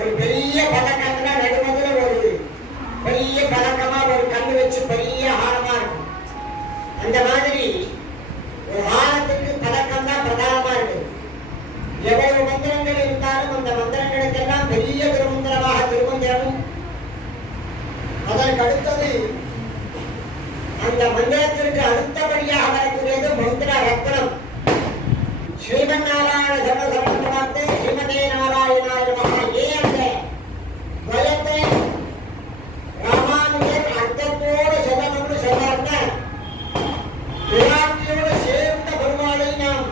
ஒரு பெரிய பதக்கம்னா நடுமதுல ஒரு பெரிய பதக்கமா ஒரு கண்ணு வச்சு பெரிய ஹாரமா இருக்கும். அந்த மாதிரி ஒரு ஹாரத்துக்கு பதக்கம் தான் பிரதானமா இருக்கு. எவ்வளவு மந்திரங்கள் இருந்தாலும் அந்த மந்திரங்களுக்கெல்லாம் பெரிய திருமந்திரமாக திருமந்திரமும், அதற்கு அடுத்தது அந்த மந்திரத்திற்கு அடுத்தபடியாக வரக்கூடியது மந்திர ரத்னம். ஸ்ரீமன் நாராயண சர்வசமர்த்தமார்த்தே ஸ்ரீமதே நாராயணாய நமஹ. ஏன் அந்த துவயத்தை ராமானுஜர் அர்த்தத்தோடு சொல்லணும்னு சொன்னார்னா, பிராட்டியோடு சேர்ந்த பெருமாளை நாம்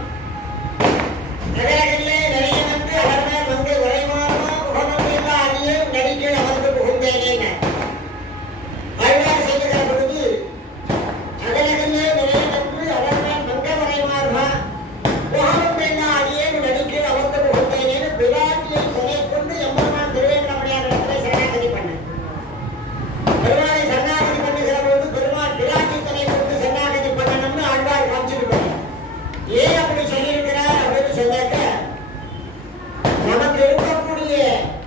நகரங்களிலே நிறைய வந்து அலர்மேல் வந்து உரைமாறுமா முகமது என்ற அணியே நடிக்கை அமர்ந்து புகுந்தேனே. அழ்வார் செய்கிற பொழுது அகலகல்லே நிறைய வந்து அலர்மேல் மங்க உரைமாறுமா முகமது என்ற அணியே நடிக்கை அமர்ந்து புகுந்தேனேன்னு பிராட்டியை துணை கொண்டு எம்பெருமான் திருவேங்கடமுடியார் இடத்திலே சரணாகதி பண்ணார். பெருமாளை சரணாகதி பண்ணுகிற பொழுது பெருமாள் பிராட்டி துணை கொண்டு சரணாகதி பண்ணணும்னு ஆழ்வார் காமிச்சிட்டு போனார். ஏன் அப்படி சொல்லியிருக்கிறார் அப்படின்னு சொன்னாக்க, நமக்கு இருக்கக்கூடிய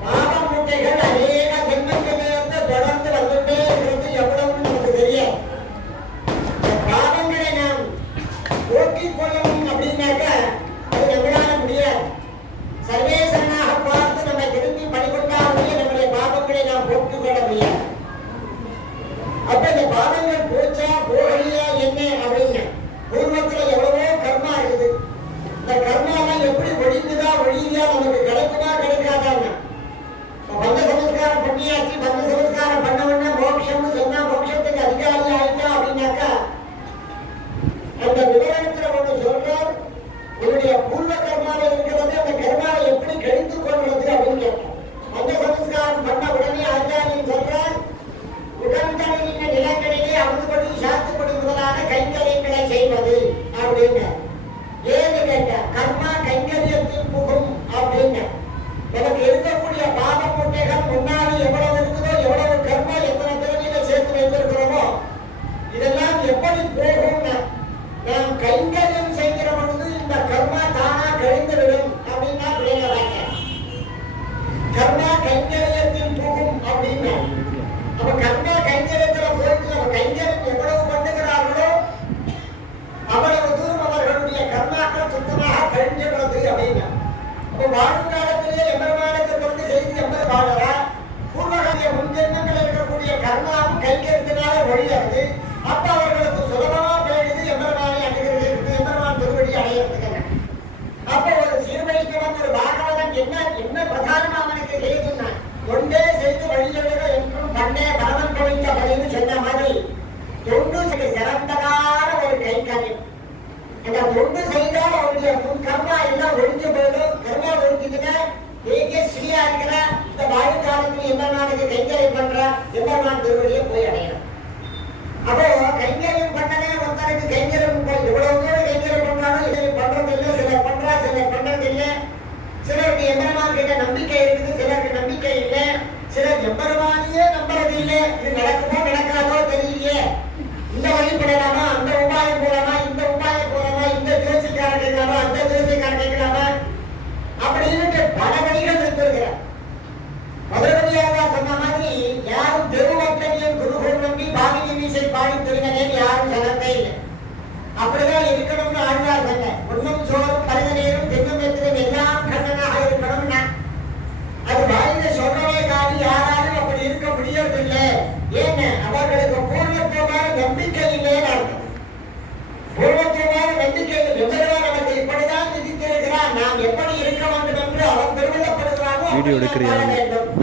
பாவ மூட்டைகள் அநேக ஜென்மத்திலிருந்து தொடர்ந்து வந்துட்டே இருக்கிறது எவ்வளவு நமக்கு தெரியும். பாவங்களை நாம் போக்கிக் கொள்ளணும் அப்படின்னாக்க அது நம்மளால முடியாது. சர்வேசனாக பார்த்து நம்ம திரும்பி படிக்கொண்டாலே நம்முடைய பாவங்களை நாம் போக்கிக் கொள்ள முடியாது. அப்ப இந்த பாவங்கள் போச்சா போகலையா என்ன அப்படின்னு பூர்வத்துல எவ்வளவோ கர்மா இருக்குது. இந்த கர்மாலாம் எப்படி ஒழிந்துதா ஒழியா நமக்கு கிடைக்குமா கிடைக்காதாங்க. பந்த சமஸ்காரம் பண்ணியாச்சு, பந்த சமஸ்காரம் பண்ண உடனே மோட்சம்னு சொன்னா மோட்சத்துக்கு அதிகாரி ஆயிட்டா அப்படின்னாக்கா அந்த விவரணத்துல ஒன்று சொல்றார். என்னுடைய பூர்வ கர்மாவை இருக்கிறது, அந்த கர்மாவை எப்படி கழித்து கொள்வது அப்படின்னு கேட்டார். பந்த சமஸ்காரம் பண்ண உடனே ஆச்சாரியன் சொல்றார், உடன்தனின் நிலங்களிலே அமுதுபடி சாத்துப்படி முதலான கைங்கரியங்களை செய்வது அப்படின்னு. ஏன்னு கேட்ட கர்மா கைங்கரியத்தில் புகும் அப்படின்னு. நமக்கு இருக்கக்கூடிய பாவ மூட்டைகள் முன்னாடி எவ்வளவு இருக்குதோ, எவ்வளவு கர்மா எத்தனை பிறவியில சேர்த்து வைத்திருக்கிறோமோ இதெல்லாம் எப்படி போகும்னா, நாம் கைங்கரியம் செய்கிற பொழுது இந்த கர்மா தானா கழிந்துவிடும் அப்படின்னா விளையாடாங்க. கர்மா கைங்கரியத்தில் புகும் அப்படின்னா, அப்ப கர்மா கைங்கரியத்துல போயிட்டு நம்ம கைங்கரியம் எவ்வளவு பண்ணுகிறார்களோ அவ்வளவு தூரம் அவர்களுடைய கர்மாக்கள் சுத்தமாக கழிஞ்சுகிறது அப்படின்னா. அப்ப வாழும் காலத்திலே எம்பெருமானுக்கு கொண்டு செய்து எம்பெரு வாழறா, பூர்வகாலிய முன்ஜென்மங்கள் இருக்கக்கூடிய கர்மாவும் கைங்கரியத்தினால ஒழியாது. அப்ப அவர்களுக்கு சுலபமா போயிடுது எம்பெருமானை அணுகிறது, எம்பெருமான் திருவடி அடையிறதுக்கு. அப்ப ஒரு சீர்வைக்கவன் ஒரு பாகவதன் என்ன பிரதானமா அவனுக்கு செய்யுதுன்னா, தொண்டே செய்து வழியெழுக என்றும் பண்ணே பரமன் பணித்த பதின்னு சொன்ன மாதிரி தொண்டு சிறந்ததான ஒரு கைக்காரியம். அந்த தொண்டு செய்தால் அவருடைய முன் கர்மா எல்லாம் ஒழிஞ்சு போயிடும். கர்மா ஒழிஞ்சுதுன்னா நீங்க ஸ்ரீயா இருக்கிற இந்த வாழும் காலத்தில் எம்பெருமானுக்கு கைங்கரியம் பண்ற எம்பெருமான் திருவடியை போய் அடையணும். அப்போ கைங்கரியம் பண்ணனே ஒருத்தருக்கு கைங்கரியம் எவ்வளவு தூரம் கைங்கரியம் பண்றாலும் இதை பண்றது இல்லை, சிலர் பண்றா சிலர் பண்றது இல்லை. சிலருக்கு எம்பெருமான் கிட்ட நம்பிக்கை இருக்குது, சிலருக்கு நம்பிக்கை இல்லை. சிலர் எம்பெருமானியே நம்புறது இல்லை. இது நடக்குமோ நடக்காதோ தெரியலையே, இந்த வழி போடலாமா, அந்த உபாயம் போடலாமா, இந்த உபாயம் போடலாமா, இந்த ஜோசிக்காரன் கேட்கலாமா, அந்த ஜோசிக்காரன் கேட்கலாமா அப்படின்னு பல வழிகள் வைத்திருக்கிறார். மதுரவதியாக சொன்ன மாதிரி யாரும் தெருவத்தையும் குருகுல் நம்பி பாவினி மீசை பாடி திருநனேன்னு யாரும் சொன்னதே இல்லை. அப்படிதான் இருக்கணும்னு ஆழ்வார் சொன்ன. ஒன்னும் சோறும் பருக நேரும் தென்னும் எத்திலும் எல்லாம் கண்ணனாக இருக்கணும்னா அது வாயில சொல்லவே காடி யாராலும் அப்படி இருக்க முடியறதில்லை. ஏன்னு அவர்களுக்கு பூர்வத்துவமான நம்பிக்கை இல்லைன்னு அர்த்தம். பூர்வத்துவமான நம்பிக்கை எம்பெருமான் நமக்கு இப்படிதான் விதித்திருக்கிறான், நாம் எப்படி இருக்க வேண்டும் என்று அவன் திருவிழப்படுகிறானோ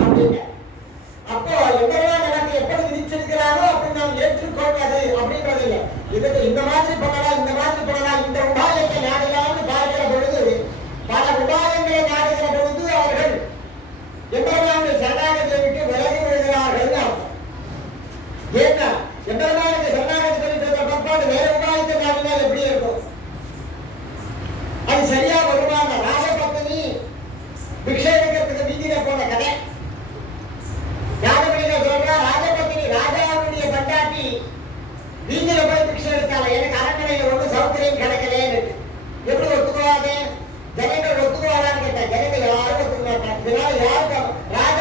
அப்படின்னு. அப்போ எம்பெருமான் நமக்கு எப்படி விதிச்சிருக்கிறாரோ அப்படி நாம் ஏற்றுக்கொள்வது அப்படின்றது இல்லை. இதுக்கு இந்த மாதிரி பண்ணலாம், இந்த மாதிரி பண்ணலாம், இந்த உபாயத்தை நாடலாம்னு பார்க்கிற பொழுது பல உபாயங்களை நாடுகிற பொழுது அவர்கள் எம்பெருமானுடைய சரணாகதியை விட்டு விலகி விடுகிறார்கள் அர்த்தம். ஏன்னா எம்பெருமானுக்கு சரணாகதி பண்ணிட்டு பற்பாடு வேற உபாயத்தை நாடினால் எப்படி இருக்கும்? அது சரியா வருவாங்க. ராஜபத்தினி பிக்ஷை எடுக்கிறதுக்கு வீதியில போன கதை ராஜபதியில சொல்றா. ராஜபத்தினி ராஜாவுடைய பண்டாட்டி வீதியில போய் பிக்ஷை எடுத்தாங்க. எனக்கு அரண்மனையில ஒன்றும் சௌகரியம் கிடைக்கலேன்னு. எப்படி ஒத்துக்குவாங்க? ஜனங்கள் ஒத்துக்குவாரான்னு கேட்டா ஜனங்கள் யாரும் ஒத்துக்க மாட்டாங்க. இதனால யாருக்கும் ராஜ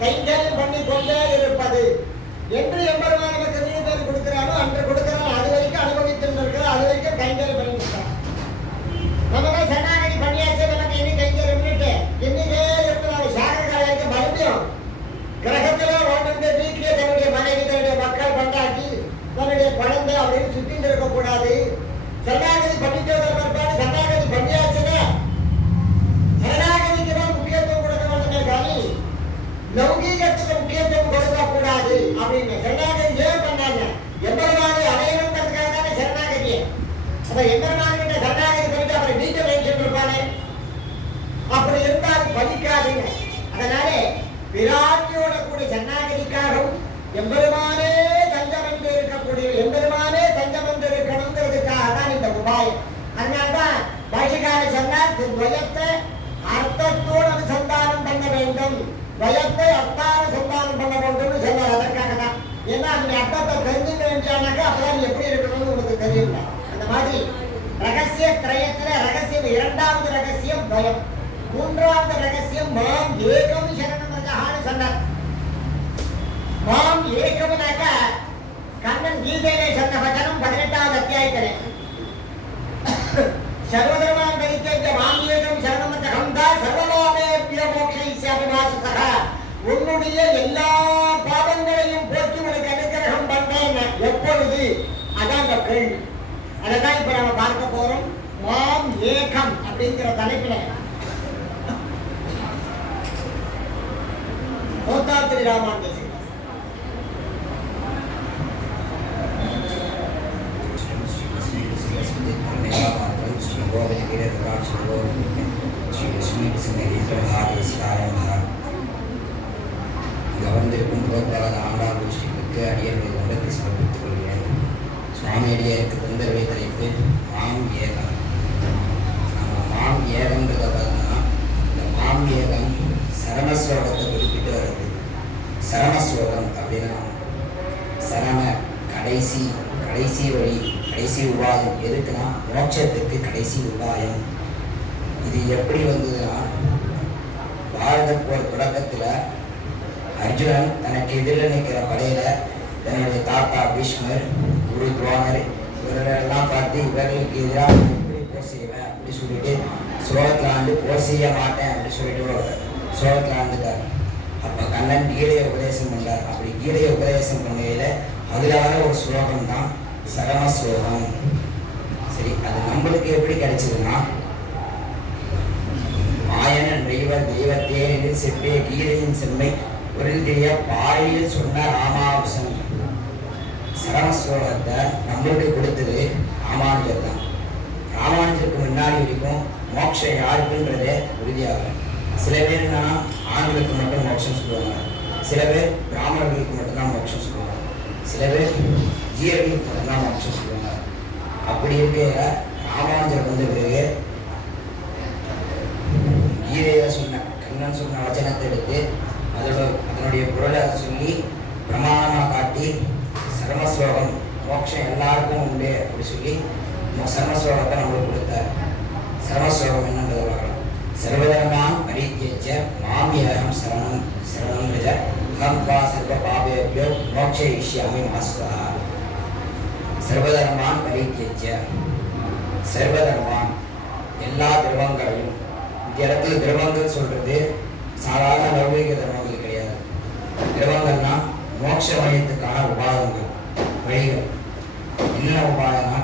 கைங்கரியம் பண்ணி கொண்டே இருப்பது என்று எம்பெருமான் நமக்கு எத்தனை பேர் கொடுக்கிறானோ அன்று கொடுக்கிறான். அது வரைக்கும் அனுபவித்து இருக்கிறோம், அது வரைக்கும் கைங்கரியம் பண்ணி கொடுக்கிறான். நமக்கு சரணாகதி பண்ணியாச்சு, நமக்கு இன்னும் கைங்கரியம் இன்னைக்கே இருக்கிறாங்க. சாகரகாலைக்கு மறுபடியும் கிரகத்திலே வாழ்ந்து வீட்டிலே தன்னுடைய மனைவி, தன்னுடைய மக்கள் கொண்டாட்டி, தன்னுடைய குழந்தை அப்படின்னு சுத்திட்டு இருக்கக்கூடாது. சரணாகதி பண்ணிட்டு பிற்பாடு சரணாகதி பண்ணியாச்சுன்னா சரணாகதிக்கு தான் முக்கியத்துவம் கொடுக்க வேண்டுமே காணி லௌகீகத்துக்கு முக்கியத்துவம் கொடுக்க கூடாது அப்படின்னு. சரணாகதி ஏன் பண்ணாங்க? எம்பெருமானை அடையணுங்கிறதுக்காக தானே சரணாகதியை. அப்ப எம்பெருமான் சரணாகதி பண்ணிட்டு அப்புறம் வீட்டை வைக்கிட்டு இருப்பானே, அப்படி இருந்தால் படிக்காதுங்க. அதனால பிராட்டியோட கூட சரணாகதிக்காகவும் எம்பெருமானே தஞ்சம் என்று இருக்கக்கூடிய எம்பெருமானே தஞ்சம் என்று இருக்கணுங்கிறதுக்காக தான் இந்த உபாயம். அதனால்தான் பாஷிகார சொன்னார், துவயத்தை அர்த்தத்தோடு அனுசந்தானம் பண்ண வேண்டும், துவயத்தை அர்த்தானுசந்தானம் பண்ண வேண்டும்னு சொன்னார். அதற்காக தான். ஏன்னா அந்த அர்த்தத்தை தெரிஞ்சுக்க வேண்டியானாக்கா அப்பதான் எப்படி இருக்கணும்னு உங்களுக்கு தெரியல. அந்த மாதிரி ரகசிய திரயத்துல ரகசியம் இரண்டாவது ரகசியம் பயம், மூன்றாவது ரகசியம் மாம் ஏகம் சரணம் சொன்னார். மாம் ஏகம்னாக்க கண்ணன் கீதையிலே சொன்ன வசனம் 18வது அத்தியாயத்திலே சர்வதர்மான் பரித்யஜ்ய மாம் ஏகம் சரணம் ஹம்தா சர்வலோகேப்ய மோக்ஷயிஷ்யாமி மா சுதஹ. உன்னுடைய எல்லா பாவங்களையும் போக்கி உனக்கு அனுகிரகம் பண்ணேன் எப்பொழுது? அதான் அந்த கேள்வி. அதைதான் இப்ப நம்ம பார்க்க போறோம். மாம் ஏகம் அப்படிங்கிற தலைப்பில மூத்தாத்திரி ராமான் பேசுகிறார். கவர்ந்திருக்கும் புகழ்பாத ஆண்டாள் கோஷ்டிகளுக்கு அடியர்களை கொண்டத்தை சமர்ப்பித்துக் கொள்கிறேன். சுவாமி அடியாருக்கு தொந்தரவை தலைப்பு மாம் ஏகம். மாம் ஏகம்ன்றதை பார்த்தோம்னா இந்த மாம் ஏகம் சரமஸ்லோகத்தை குறிப்பிட்டு வருது. சரமஸ்லோகம் அப்படின்னா சரம கடைசி வழி, கடைசி உபாயம். எதுக்குன்னா மோட்சத்துக்கு கடைசி உபாயம். இது எப்படி வந்ததுன்னா பாரத போர் தொடக்கத்தில் அர்ஜுனன் தனக்கு எதிரில் நிற்கிற படையில தன்னுடைய தாத்தா பீஷ்மர், குரு துரோணர் இவர்களெல்லாம் பார்த்து இவர்களுக்கு எதிராக எப்படி போர் செய்வேன் அப்படி சொல்லிட்டு ஸ்லோகத்தில் ஆண்டு போர் செய்ய மாட்டேன் அப்படின்னு சொல்லிட்டு ஸ்லோகத்தில் ஆண்டுட்டார். அப்போ கண்ணன் கீதையை உபதேசம் பண்ணார். அப்படி கீதையை உபதேசம் பண்ணையில் அதில் வர ஒரு ஸ்லோகம் தான் சரம ஸ்லோகம். சரி, அது நம்மளுக்கு எப்படி கிடைச்சதுன்னா மாயன் தெய்வத்தே செவ்வே கீதையின் செம்மை பொருள்கிறிய பாழியில் சொன்ன ராமாவுசன். சரமஸ்லோகத்தை நம்மளுடைய கொடுத்தது ராமானுஜர் தான். ராமானுஜருக்கு முன்னாடி வரைக்கும் மோட்சம் யாருக்குன்றதே உறுதியாகும். சில பேர் என்னன்னா ஆண்களுக்கு மட்டும் மோட்சம் சொல்லுவாங்க, சில பேர் பிராமணர்களுக்கு மட்டும்தான் மோட்சம் சொல்லுவாங்க, சில பேர் ஜீவர்களுக்கு மட்டும்தான் மோட்சம் சொல்லுவாங்க. அப்படி இருக்கிற ராமானுஜர் வந்த பிறகு கீதையை சொன்ன கண்ணன் சொன்ன வச்சனத்தை எடுத்து அதனுடைய பொருளை சொல்லி பிரமாணமாக காட்டி சரமஸ்லோகம் மோட்சம் எல்லாருக்கும் உண்டு அப்படி சொல்லி சரமஸ்லோகத்தை நம்மளுக்கு கொடுத்தார். சரமஸ்லோகம் என்னன்றதை பார்க்கலாம். சர்வதர்மான் பரித்யஜ்ய மாம் ஏகம் சரணம் ரஜ அகம் த்வா சர்வ பாபேப்யோ மோக்ஷயிஷ்யாமி மா சுதஹ. சர்வதர்மான் பரித்யஜ்ய, சர்வதர்மான் எல்லா தர்மங்களையும். இந்த இடத்துல தர்மங்கள் சொல்றது சாதாரண லௌகிக தர்மங்கள் கிடையாது. தர்மங்கள்னா மோட்ச வயத்துக்கான உபாயங்கள், வழிகள். என்ன உபாயம்னா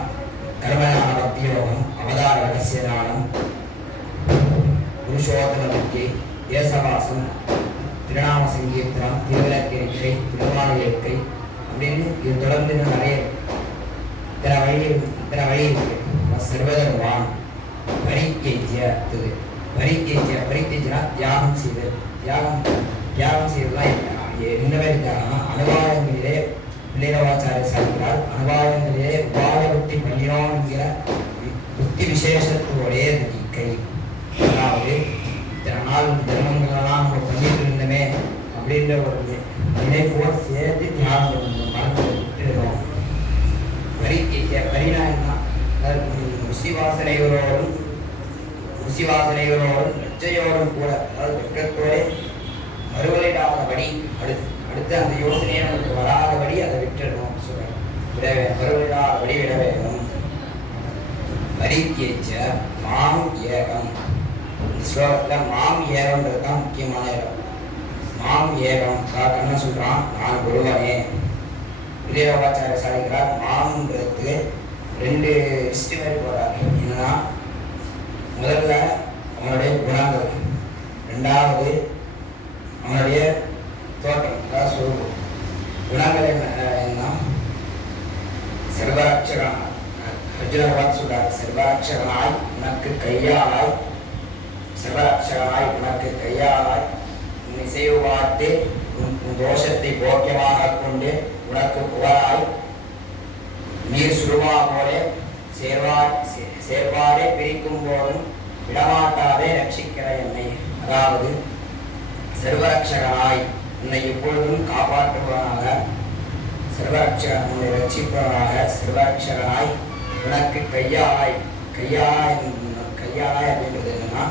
கர்மஞான பக்தி யோகம், அவதார ரகசிய ஞானம், புருஷோத்தம வித்யை, தேசவாசம், திருநாம சங்கீர்த்தனம், திருவிளக்கேற்கை, திருமால இயற்கை அப்படின்னு இது தொடர்ந்து நிறைய இத்தனை வழி இருக்கு. சர்வதர்மான் பரித்யஜ்ய, பரித்யஜ்னா தியாகம் செய்தல். தியாகம் செய்வதுதான் என்ன இருக்காங்கன்னா அனுபாயங்களிலே பிள்ளைரவாச்சாரிய சாதிக்கிறார். அனுபாயங்களிலே உபாய புத்தி பண்ணினோம் என்கிற புத்தி விசேஷத்தோடைய நம்பிக்கை. அதாவது இத்தனை நாள் தர்மங்களெல்லாம் நம்ம பண்ணிட்டு இருந்தோமே அப்படின்ற ஒரு நினைப்போடு சேர்த்து தியாகம் மறந்து விட்டுடும். பரிணாம்னா ருசிவாசனைகளோடும் லட்சையோடும் கூட, அதாவது வெட்கத்தோடு மறுவலிடாத படி அடுத்து அந்த யோசனையை நமக்கு வராதபடி அதை விட்டுடணும் சொல்றேன். விட வேணும். பரித்யஜ மாம் ஏகம். இந்த ஸ்லோகத்தில் மாம் ஏகம்ன்றது தான் முக்கியமான இடம். மாம் ஏகம் என்ன சொல்றான்? நான் ஒருவனே. விஜயவாச்சாரிய சாதிக்கிறார் மாம்ன்றதுக்கு 2 லிஸ்ட் மாதிரி போறாரு. என்னன்னா முதல்ல அவனுடைய குணங்கள், 2வது அவனுடைய தோற்றம், அதாவது சொல்லுவோம். குணங்கள் என்ன? சர்வரட்சகனாய் அர்ஜுனர் பார்த்து சொல்றார், சர்வரட்சகனாய் உனக்கு கையாளாய், சர்வரட்சகனாய் உனக்கு கையாளாய் உன் இசைவு பார்த்து உன் தோஷத்தை போக்கியமாக கொண்டு உனக்கு புகழாய் நீர் சுடுமா போலே சேர்வாடே பிரிக்கும் போதும் விடமாட்டாதே ரட்சிக்கிற என்னை. அதாவது சர்வரட்சகனாய் உன்னை எப்பொழுதும் காப்பாற்றுவனாக, சர்வரட்சகன் உன்னை ரட்சிப்பவனாக, சர்வரட்சகனாய் உனக்கு கையாளாய். கையாளாய் அப்படின்றது என்னன்னா,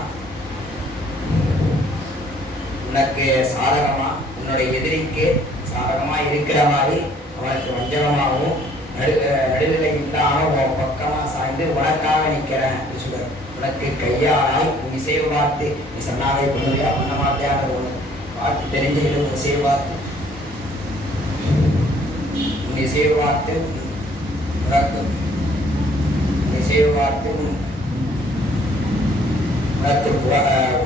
உனக்கு சாதகமா உன்னுடைய எதிரிக்கு சாதகமா இருக்கிற மாதிரி அவனுக்கு வஞ்சகமாகவும் நடுநிலை இல்லாமல் பக்கமா சாய்ந்து உனக்காக நிற்கிறேன் அப்படின்னு சொல்ற. உனக்கு கையாளாய் உன் இசைவு பார்த்து நீ சொன்னாவே பண்ணுவியா பண்ண மாட்டியான ஒன்று பார்த்து தெரிஞ்சுக்கிட்டு உன் இசைவு பார்த்து உன் இசைவு பார்த்து உனக்கு உன் இசைவு பார்த்து உனக்கு புகழாய்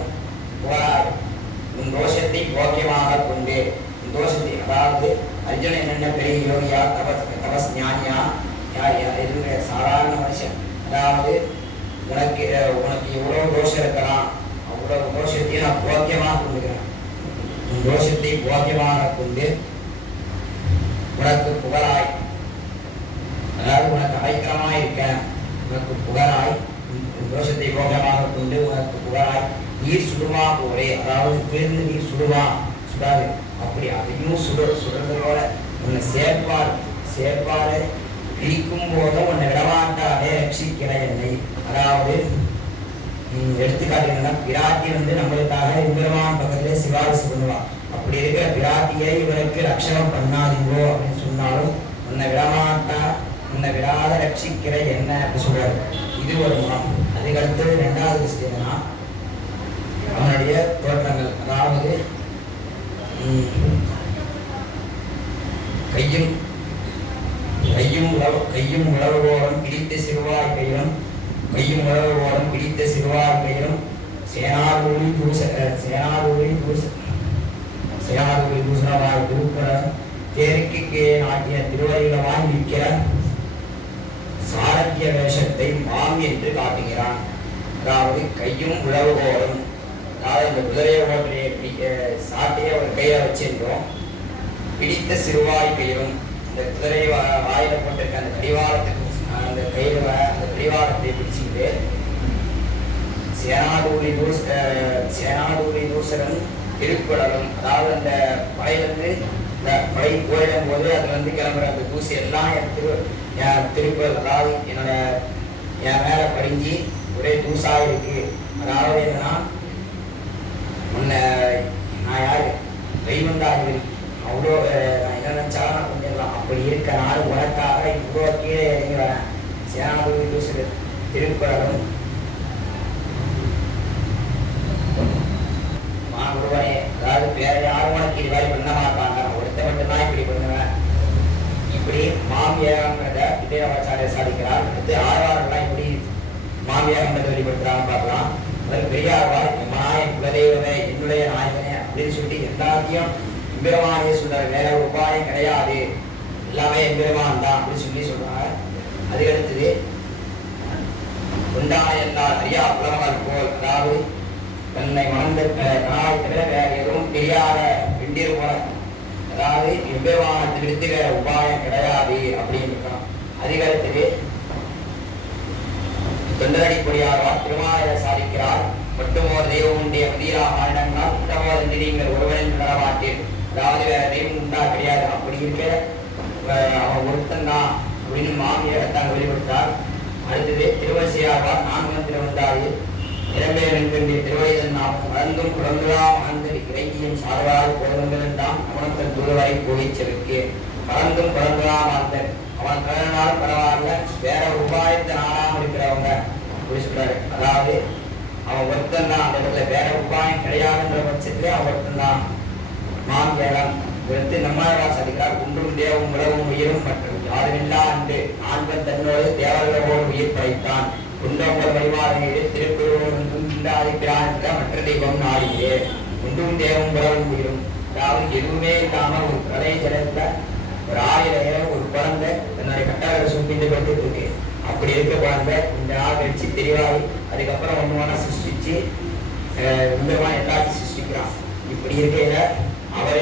உன் தோஷத்தை போக்கியமாக கொண்டு உன் தோஷத்தை, அதாவது அர்ஜுனன் என்னென்ன பெரிய யோகியா தபஸ் ஞானியா யார் சாதாரண மனுஷன். அதாவது உனக்கு எவ்வளவு தோஷம் இருக்கலாம், அவ்வளவு தோஷத்தையும் நான் போக்கியமாக கொண்டுக்கிறேன். உன் தோஷத்தை போக்கியமாக கொண்டு உனக்கு புகழாய், அதாவது உனக்கு அடைக்கலமாய் இருக்கேன், உனக்கு புகழாய், உன் தோஷத்தை போக்கியமாக கொண்டு உனக்கு புகழாய் நீர் சுடுமா போலே, அதாவது குளிர்ந்து நீர் சுடுமா சுடாது அப்படி அதையும் சுடுறதோட உன்னை சேர்ப்பாடு பிரிக்கும் போதும் உன்னை விடமாட்டாதே ரட்சிக்கிற என்னை. அதாவது எடுத்துக்காட்டு என்னன்னா, பிராட்டி நம்மளுக்காக இம்பெருமான் பக்கத்திலே சிபாரிசு பண்ணுவான். அப்படி இருக்கிற பிராட்டியை இவருக்கு ரட்சணம் பண்ணாதீங்கோ அப்படின்னு சொன்னாலும் உன்னை விடமாட்டா, உன்னை விடாத ரட்சிக்கிற என்ன அப்படி சொல்றாரு. இது ஒரு குணம். அதுக்கடுத்து 2வது விஷயம் என்னன்னா அவனுடைய தோற்றங்கள், அதாவது கையும் உழவுகோடும் பிடித்த சிறுவாய் கையிலும் சேனாதூரி தூசணவாய் திருப்புற தேருக்கு கே நாட்டிய திருவரையிலமாய் நிற்கிற சாரத்திய வேஷத்தை மாம் என்று காட்டுகிறான். அதாவது கையும் உழவுகோடும், அதாவது இந்த குதிரையை ஓட்டிய சாட்டையை ஒரு கையில வச்சிருந்தோம். பிடித்த சிறுவாய் கையிலும் இந்த குதிரை வாயில போட்டிருக்க அந்த கடிவாளத்துக்கு அந்த கையில அந்த கடிவாளத்தை பிடிச்சிட்டு சேனாதூரி தூசரன் திருக்குடலும், அதாவது அந்த படையிலிருந்து இந்த படை போயிடும் போது அதுல கிளம்புற அந்த தூசி எல்லாம் என் திருக்குறள், அதாவது என் மேல படிஞ்சு ஒரே தூசா இருக்கு. அதாவது என்னன்னா, உன்னை நான் யாரு வைகுண்டாதிபதி, அவ்வளோ நான் என்ன நினைச்சாலும் நான் கொஞ்சம் அப்படி இருக்க நானும் உனக்காக இவ்வளோ கீழே இறங்கி வரேன். சேனாதூரி தூசர் திருக்குறளும் நான் ஒருவனே, அதாவது வேற யாரும் உனக்கு இது மாதிரி பண்ண மாட்டாங்க, ஒருத்த மட்டும்தான் இப்படி பண்ணுவேன். இப்படி மாமியாங்கிறத விஜயவாச்சாரிய சாதிக்கிறார். அடுத்து ஆழ்வாரெல்லாம் இப்படி மாமியாங்கிறத வெளிப்படுத்துறான்னு பார்க்கலாம். முதல் பெரியாழ்வார் என் குலதெய்வமே என்னுடைய நாயகனே அப்படின்னு சொல்லிட்டு எல்லாத்தையும் எம்பெருமானே சொல்றாரு. வேற ஒரு உபாயம் கிடையாது, எல்லாமே எம்பெருமான் தான் அப்படின்னு சொல்றாங்க. அதுக்கடுத்தது உண்டான எல்லா நிறையா புலமகள் போல், அதாவது தன்னை மணந்த கணாய் தவிர வேற எதுவும் தெரியாத வெண்டீர் போல, அதாவது எம்பெருமானத்தை விடுத்து வேற உபாயம் கிடையாது அப்படின்னு இருக்கான். அதுக்கடுத்தது தொண்டரடி கொடியாழ்வார் திருமாலையில சாதிக்கிறார். மட்டுமோர் தெய்வம் உண்டிய முதிரா மாநிலங்களால் குற்றமோதன்றி நீங்கள் ஒருவனில் நடமாட்டீர், அதாவது வேற தெய்வம் உண்டா கிடையாது, அப்படி இருக்க அவன் ஒருத்தன் தான் அப்படின்னு மாமியாரத்தான் வெளிப்படுத்தார். அடுத்தது திருவசியாழ்வார் 4 திருவந்தாறு இளம்பேரன் திருவயதன் நாம் மறந்தும் குழந்தையா மகந்து இலக்கியம் சாதவாய் போதவங்கள் திருவரை புகைச்சலுக்கு பறந்தும் பறந்துதான் வாழ்ந்தேன். அவன் பிறனால் பரவாயில்ல, வேற உபாயத்தை நாடாம இருக்கிறவங்க அப்படி சொல்றாரு. அதாவது அவன் ஒருத்தன் தான் அந்த இடத்துல, வேற உபாயம் கிடையாதுன்ற பட்சத்திலே அவன் ஒருத்தன் தான். மாம் ஏலம் எடுத்து நம்மளா சொல்லிக்கிறார். ஒன்றும் தேவும் உலகம் உயிரும் மற்றும் யாருமில்லா அன்று ஆண்கள் தன்னோடு தேவர்களோடு உயிர் படைத்தான். குண்டங்கள் வழிபாடு திருக்குறளும் இல்லாதிக்கிறான் மற்ற தெய்வம் நாடியே. ஒன்றும் தேவும் உலகம் உயிரும், அதாவது எதுவுமே இல்லாம ஒரு கலை ஜலத்துல ஒரு 1000 ஒரு குழந்தை தன்னுடைய கட்டாளரை சும்பிட்டு படுத்துட்டு இருக்கு. அப்படி இருக்க குழந்தை இந்த நாள் கழிச்சு தெளிவாகி அதுக்கப்புறம் ஒன்றுவான சிருஷ்டிச்சு எல்லாத்தையும் சிருஷ்டிக்கிறான். இப்படி இருக்கையில அவர்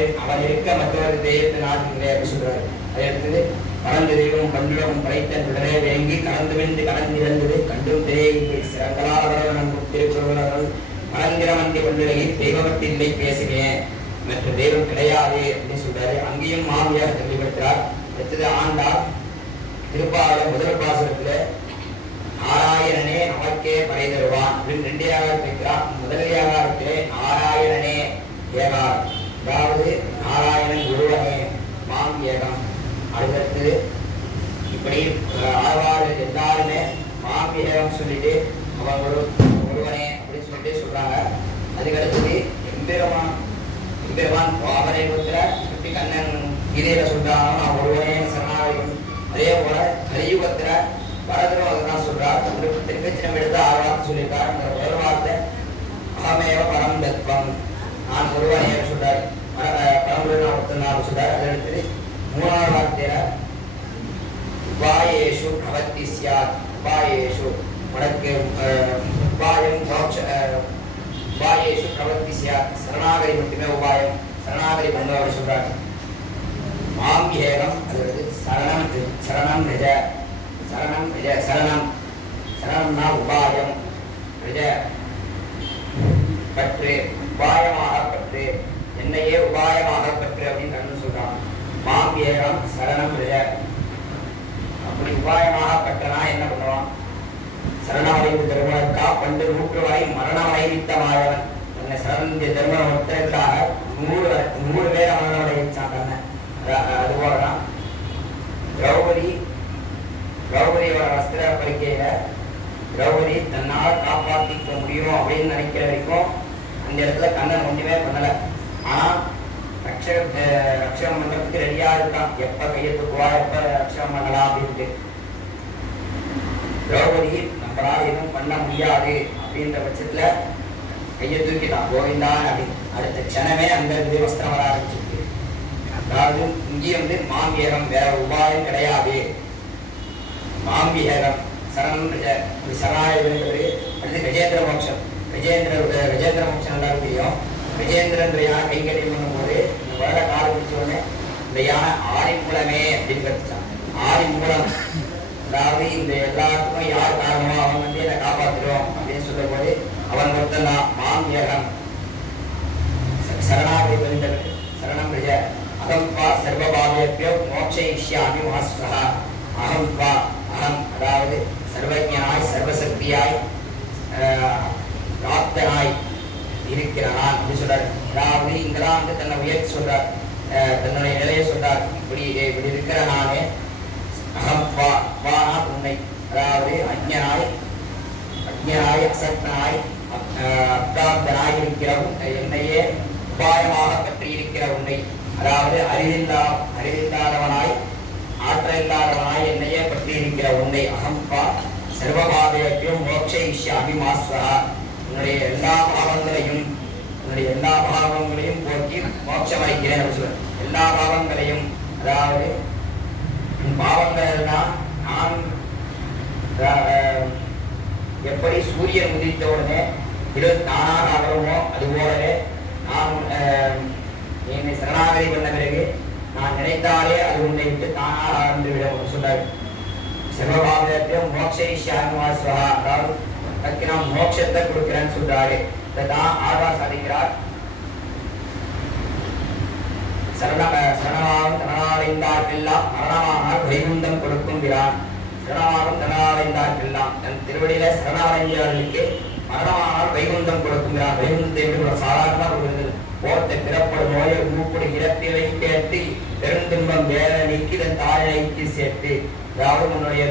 இருக்க மற்றவர் தெய்வத்தை நாட்டுங்களே அப்படி சொல்றாரு. அதை அடுத்தது கலந்து தெய்வம் கண்டுடவும் படைத்தன் உடனே வேங்கி கலந்து வென்று கலந்து இழந்தது கண்டும் திரையை சிறங்களாளர்கள் திருக்குறவர்கள் கலந்திரமந்தி கொண்டுகையில் தெய்வத்தில்லை பேசுகிறேன் மற்ற தெய்வம் கிடையாது அப்படின்னு சொல்றாரு. அங்கேயும் மாமியார் தெளிவுபடுத்துறார். அடுத்தது ஆண்டார் திருப்பாவள முதல் பாசுரத்துல நாராயணனே நமக்கே படை தருவான் அப்படின்னு 2 வைக்கிறார். முதல் வியாகாரத்திலே நாராயணனே ஏகார், அதாவது நாராயணன் ஒருவனே மாம் ஏகம். அடுத்தது இப்படி ஆழ்வார்கள் எல்லாருமே மாம் ஏகம் சொல்லிட்டு அவன் ஒருவனே அப்படின்னு சொல்லிட்டு சொல்றாங்க. அதுக்கடுத்தது எம்பெருமான் அவரை புத்திர சுட்டி கண்ணன் கீதையில சொல்றாங்க நான் ஒருவனே சரணாகி. அதே போல கலியுகத்துல வரதரும் அதுதான் சொல்றார். திருப்பச்சினம் எடுத்து 6 வார்த்தை சொல்லியிருக்கார். இந்த ஒரு வார்த்தை அகமேவ பரம் தத்வம், நான் ஒருவனே சொல்றாரு. பரம்பரை ஒருத்தன் சொல்றாரு. அதை எடுத்து 3வது வார்த்தையில உபாயேஷு அவத்தி சியாத், உபாயேஷு உனக்கு உபாயம் உபாயேஷு பிரவர்த்தி சியாத், சரணாகரி மட்டுமே உபாயம், சரணாகரி பண்ணு அப்படி சொல்றாரு. மாம் ஏகம் அல்லது சரணம் நிஜ, சரணம்னா உபாயம், நிஜ பற்று, உபாயமாக பற்று, என்னையே உபாயமாக பற்று அப்படின்னு கண்ணு சொல்றான். மாம் ஏகம் சரணம் நிஜ. அப்படி உபாயமாக பற்றனா என்ன பண்ணுவான்? சரணமடைந்து தருவதற்கா பண்டு 100 வரை மரணம் அடைவித்தமாயவன் என்னை சரண தருமன் ஒருத்தருக்காக 100 பேரை மரணம் அடைவிச்சாங்க. அதுபோலதான் திரௌபதியோட வஸ்திர பறிக்கையில திரௌபதி தன்னால் காப்பாற்றிக்க முடியும் அப்படின்னு நினைக்கிற வரைக்கும் அந்த இடத்துல கண்ணன் ஒன்றுமே பண்ணல. ஆனா ரட்சகம் பண்றதுக்கு ரெடியா இருக்கான். எப்ப கையை தூக்குவா, எப்ப ரட்சகம் பண்ணலாம் அப்படின்ட்டு. திரௌபதி நம்மளால எதுவும் பண்ண முடியாது அப்படின்ற பட்சத்துல கையை தூக்கிட்டான் கோவிந்தான் அப்படின்னு. அடுத்த க்ஷணமே அந்த இருந்து வஸ்திரம் வர ஆரம்பிச்சிருக்கு. அதாவது இங்கே மாம்பியகம் வேற உபாயம் கிடையாது. மாம்பியகம் சரணம் சரணாயுது. அடுத்து கஜேந்திர மோட்சம். கஜேந்திர மோட்சம் எல்லாரும் தெரியும். கஜேந்திரன்ற யானை கைகட்டி பண்ணும்போது இந்த வருட கால பிடிச்ச உடனே இந்த யானை ஆதி மூலமே அப்படின்னு கற்றுச்சான். ஆதி மூலம், அதாவது இந்த எல்லாத்துக்கும் யார் காரணமோ அவன் என்னை காப்பாற்றுறோம் அப்படின்னு சொல்லும் போது அவன் ஒருத்தன் தான் மாம்பியகம். சரணாகி வென்றவர் சரணம் விஜ அகம் பா சர்வபாவியோ மோட்சயிஷ்யாமி வாஸ்வஹ. அகம் பா அகம், அதாவது சர்வஜனாய் சர்வசக்தியாய் பிராப்தனாய் இருக்கிறான் அப்படின்னு சொல்றாரு. அதாவது இங்கெல்லாம் தன்னை உயர்த்தி சொல்றார், தன்னுடைய நிலையை சொல்றார். இப்படி இருக்கிற நானே அகம் வானா உன்னை, அதாவது அஞ்ஞனாய் அசக்தனாய் அப்ராப்தனாய் இருக்கிற என்னையே உபாயமாக பற்றி இருக்கிற உன்னை, அதாவது அறிவில்லாதவனாய் ஆற்றலில்லாதவனாய் என்னையே பற்றி இருக்கிற உன்னை அகம்பா சர்வபாவையும் மோட்சயிஷ்யாமி மாஸ்வரா. உன்னுடைய எல்லா பாவங்களையும் போக்கி மோட்சம் அளிக்கிறேன் அப்படின்னு சொல்ற. எல்லா பாவங்களையும், அதாவது பாவங்கள் எல்லாம் நான் எப்படி சூரியன் உதித்த உடனே தானாக அகலுமோ அதுபோலவே நான் என்னை சரணாகதி பண்ண பிறகு நான் நினைத்தாலே அது உன்னை விட்டு தானாக அகன்று விட சொல்றாரு. சர்வபாவத்தையும் மோட்சயிஷ்யாமி வாஸ்வஹா, அதாவது அதுக்கு நான் மோட்சத்தை கொடுக்கிறேன்னு சொல்றாரு. இதான் ஆழ்வார் சாதிக்கிறார். சரணமாகும் தனாடைந்தார்க்கெல்லாம் மரணமானால் வைகுந்தம் கொடுக்கும் பிரான். சரணமாகும் தனாடைந்தார்க்கெல்லாம் தன் திருவடியில சரணாடைஞ்சவர்களுக்கு மரணமானால் வைகுந்தம் கொடுக்கும் பிரான். வைகுந்தத்தை சாதாரண கொடுக்கிறது போர்த்த பிறப்படு நோயை மூப்படு இறப்பிலை கேட்டு பெருந்துன்பம் வேலை நீக்கிதன் தாழைக்கு சேர்த்து. அதாவது உன்னுடைய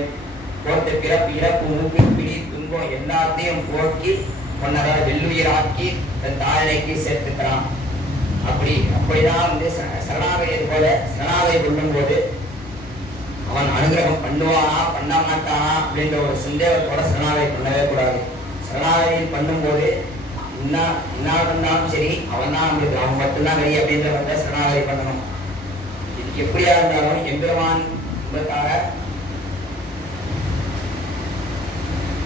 போர்த்த பிறப்பு இறப்பு மூப்பு பிடி துன்பம் எல்லாத்தையும் போக்கி உன்னதால் வெள்ளுயிராக்கி தன் தாழைக்கு சேர்த்துக்கிறான். அப்படிதான் வந்து சரணாகதி போல சரணாகதி கொள்ளும் போது அவன் அனுகிரகம் பண்ணுவானா பண்ண மாட்டானா அப்படின்ற ஒரு சந்தேகத்தோட சரணாகதி பண்ணவே கூடாது. சரணாகதி பண்ணும்போது என்ன பண்ணாலும் சரி அவன் தான் நம்மளுக்கு அவன் மட்டும்தான் வெளியே அப்படின்றத சரணாகதி பண்ணணும். இது எப்படியா இருந்தாலும் எம்பெருமான் உங்களுக்காக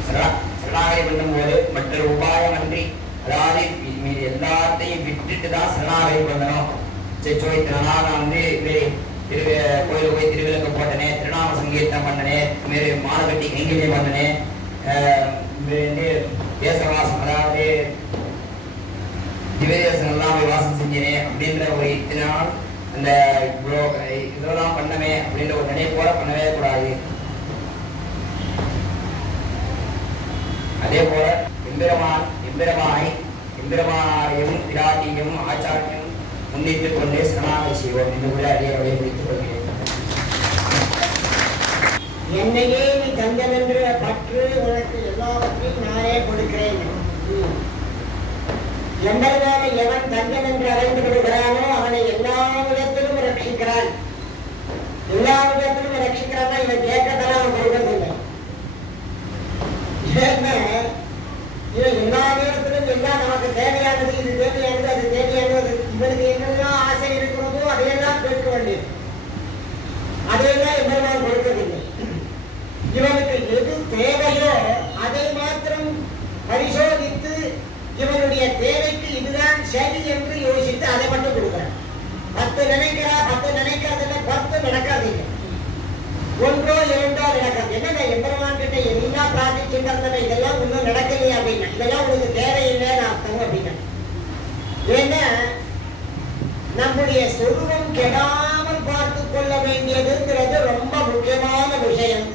சரணாகதி பண்ணும்போது மற்றொரு உபாயம் அன்றி, அதாவது மீது எல்லாத்தையும் விட்டுட்டு தான் சரணாகதி பண்ணணும். சரி நான் வந்து கோயிலுக்கு போய் திருவிளக்கு போட்டனே, திருநாம சங்கீர்த்தம் பண்ணனே, மாறு கட்டி கைங்கரியம் பண்ணனே, தேசவாசம் அதாவது திவ்யதேசம் எல்லாம் போய் வாசம் செஞ்சனே அப்படின்ற ஒரு இத்தனை நாள் அந்த இதெல்லாம் பண்ணவே அப்படின்ற ஒரு நினைப்போட பண்ணவே கூடாது. அதே போல எம்பெருமானையும் பிராட்டியும் ஆச்சாரியும் முன்னிட்டுக் கொண்டே சரணாகதி செய்வோம் என்று கூட அடியை முடித்துக் கொள்கிறேன். என்னையே நீ தந்தனென்ற பற்று உனக்கு எல்லாவற்றையும் நானே கொடுக்கிறேன். எம்பெருமானை எவன் தந்தன் என்று அறிந்து விடுகிறானோ அவனை எல்லா விதத்திலும் ரட்சிக்கிறான். எல்லா விதத்திலும் ரட்சிக்கிறான்னா இவன் கேட்கறதெல்லாம் அவன் கொடுக்கறதில்லை. இவன் எல்லா நேரத்திலும் எல்லாம் நமக்கு தேவையானது, இது தேவையானது, அது தேவையானது, இவனுக்கு என்னெல்லாம் ஆசை இருக்கிறதோ அதையெல்லாம் கேட்க வேண்டியது. அதையெல்லாம் எம்பெருமான் கொடுக்கவில்லை. இவனுக்கு எது தேவையோ அதை மாத்திரம் பரிசோதித்து இவனுடைய தேவைக்கு இதுதான் சரி என்று யோசித்து அதை மட்டும் கொடுக்கிறான். 10 நினைக்கிறதில்லை, 10 நடக்காதீங்க, 1 2 நடக்காது. என்னங்க எம்பெருமான் கிட்ட எல்லாம் பிரார்த்திச்சுட்டு இதெல்லாம் ஒன்றும் நடக்கலையே அப்படின்னா இதெல்லாம் உனக்கு தேவையில்லைன்னு அர்த்தம் அப்படின்னா. ஏன்னா நம்முடைய சொருவம் கெடாமல் பார்த்து கொள்ள வேண்டியதுங்கிறது ரொம்ப முக்கியமான விஷயம்.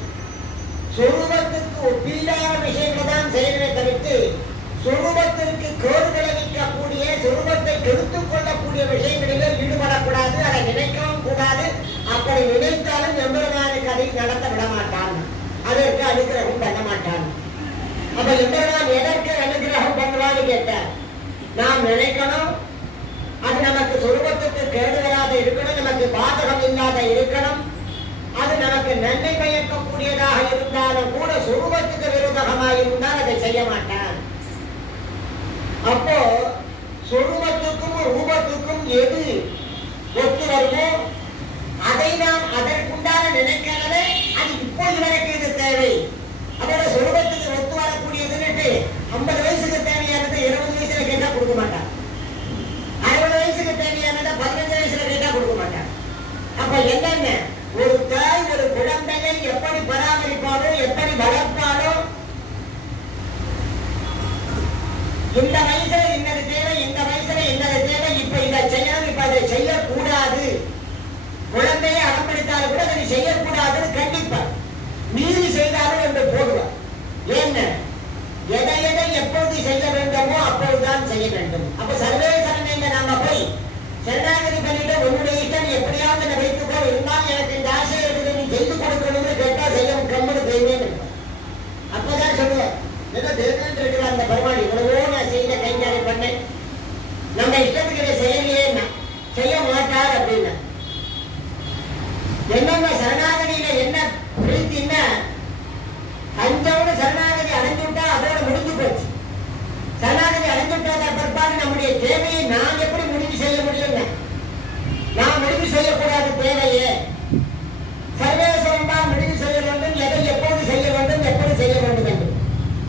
சொருவத்துக்கு ஒப்பீடான விஷயங்கள் தான் செய்வதை தவிர்த்து சொருவத்திற்கு கேடு விளைவிக்கக்கூடிய, சொருவத்தை கெடுத்துக் கொள்ளக்கூடிய விஷயங்களிலே ஈடுபடக்கூடாது. அதை நினைக்கவும் கூடாது. அப்படி நினைத்தாலும் எம்பெருமானுக்கு அதை நடத்த விட மாட்டான், அதற்கு அனுகிரகம் பண்ண மாட்டான். அப்ப எம்பெருமான் எதற்கு அனுகிரகம் பண்ணுவான்னு கேட்டார். நாம் நினைக்கணும், அது நமக்கு சொருவத்துக்கு கேடு வராத இருக்கணும், நமக்கு பாதகம் இல்லாத இருக்கணும், அது நமக்கு நன்மை பயக்கக்கூடியதாக இருந்தாலும் கூட சொருவத்துக்கு விரோதமாக இருந்தால் அதை செய்ய மாட்டான். அப்போ சொருவத்துக்கும் ரூபத்துக்கும் எது ஒத்து வருமோ அதை நாம் அதற்குண்டான நினைக்கிறதே அது இப்போ இவருக்கு இது தேவை. அதோட சொருவத்துக்கு ஒத்து வரக்கூடியதுன்னு 50 வயசுக்கு தேவையானதை 20 வயசுல கேட்டா கொடுக்க மாட்டான், 60 வயசுக்கு தேவையானதை 15 வயசுல கேட்டா கொடுக்க மாட்டான். அப்ப என்னென்ன ஒரு தாய் ஒரு குழந்தையை எப்படி பராமரிப்பாலோ எப்படி வளர்ப்பாலோ, இந்த வயசுல இன்னது தேவை, இந்த வயசுல இன்னது தேவை, இப்ப இதை செய்யணும், இப்ப அதை செய்யக்கூடாது, குழந்தையை அடம்பிடித்தாலும் கூட அதை செய்யக்கூடாதுன்னு கண்டிப்பா. மீறி செய்தாலும் என்று போடுவார். ஏன்னா எதை எப்போது செய்ய வேண்டுமோ அப்போதுதான் செய்ய வேண்டும். அப்ப சர்வேசரன் நாம போய் சரணாகதி பண்ணிட்டு உன்னுடைய இஷ்டம் எப்படியாவது என்னை வைத்துக்கோ, இருந்தாலும் எனக்கு இந்த ஆசை இருக்குது நீ செய்து கொடுக்கணும்னு கேட்டா செய்ய கம்மனு செய்வேன். அப்பதான் சொல்லுவார், ஏதோ தேவன் இருக்கிறார் அந்த பரவாயில்ல, இவ்வளவோ நான் செய்த கைங்காரை பண்ணேன், நம்ம இஷ்டத்துக்கு இதை செய்யலையே செய்ய மாட்டார் அப்படின்னா. என்னென்ன சரணாகதியில என்ன பிரீத்தின்னா, அஞ்சோட சரணாகதி அடைஞ்சுட்டா அதோட முடிஞ்சு போச்சு. சரணாகதி அடைஞ்சுட்டாத பிற்பாடு நம்முடைய தேவையை நாம் எப்படி முடிவு செய்ய முடியும்? நாம் முடிவு செய்யக்கூடாது தேவையே. சர்வேஸ்வரன் தான் முடிவு செய்ய வேண்டும், எதை எப்போது செய்ய வேண்டும், எப்படி செய்ய வேண்டும் என்று.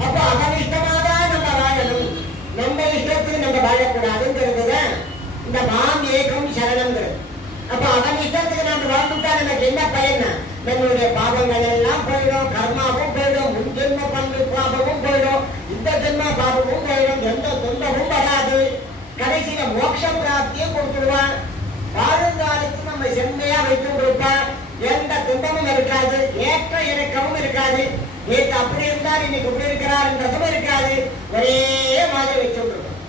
அப்போ அவன் இஷ்டமாதான் நம்ம வாழணும், நம்ம இஷ்டத்துக்கு நம்ம வாழக்கூடாதுங்கிறது தான் இந்த மாம் ஏகம் சரணங்கிறது. அப்ப அவன் இஷ்டத்துக்கு நம்ம வாழ்ந்துட்டா நமக்கு என்ன பயன்? நம்மளுடைய பாவங்கள் எல்லாம் போயிடும், கர்மாவும் போயிடும், முன் ஜென்ம பங்கு பாபமும் போயிடும், இந்த ஜென்ம பாபமும் போயிடும், எந்த துன்பமும் வராது. கடைசியில மோட்ச பிராப்தியும் கொடுத்துடுவான். வாழுங்காலத்துக்கு நம்ம செம்மையா வைத்து கொடுப்பான். எந்த துன்பமும் இருக்காது, ஏற்ற இறக்கமும் இருக்காது. நேற்று அப்படி இருந்தால் இன்னைக்கு இப்படி இருக்கிறார்ன்றதும் இருக்காது. ஒரே மாதிரி வச்சு விட்டுருக்கோம்.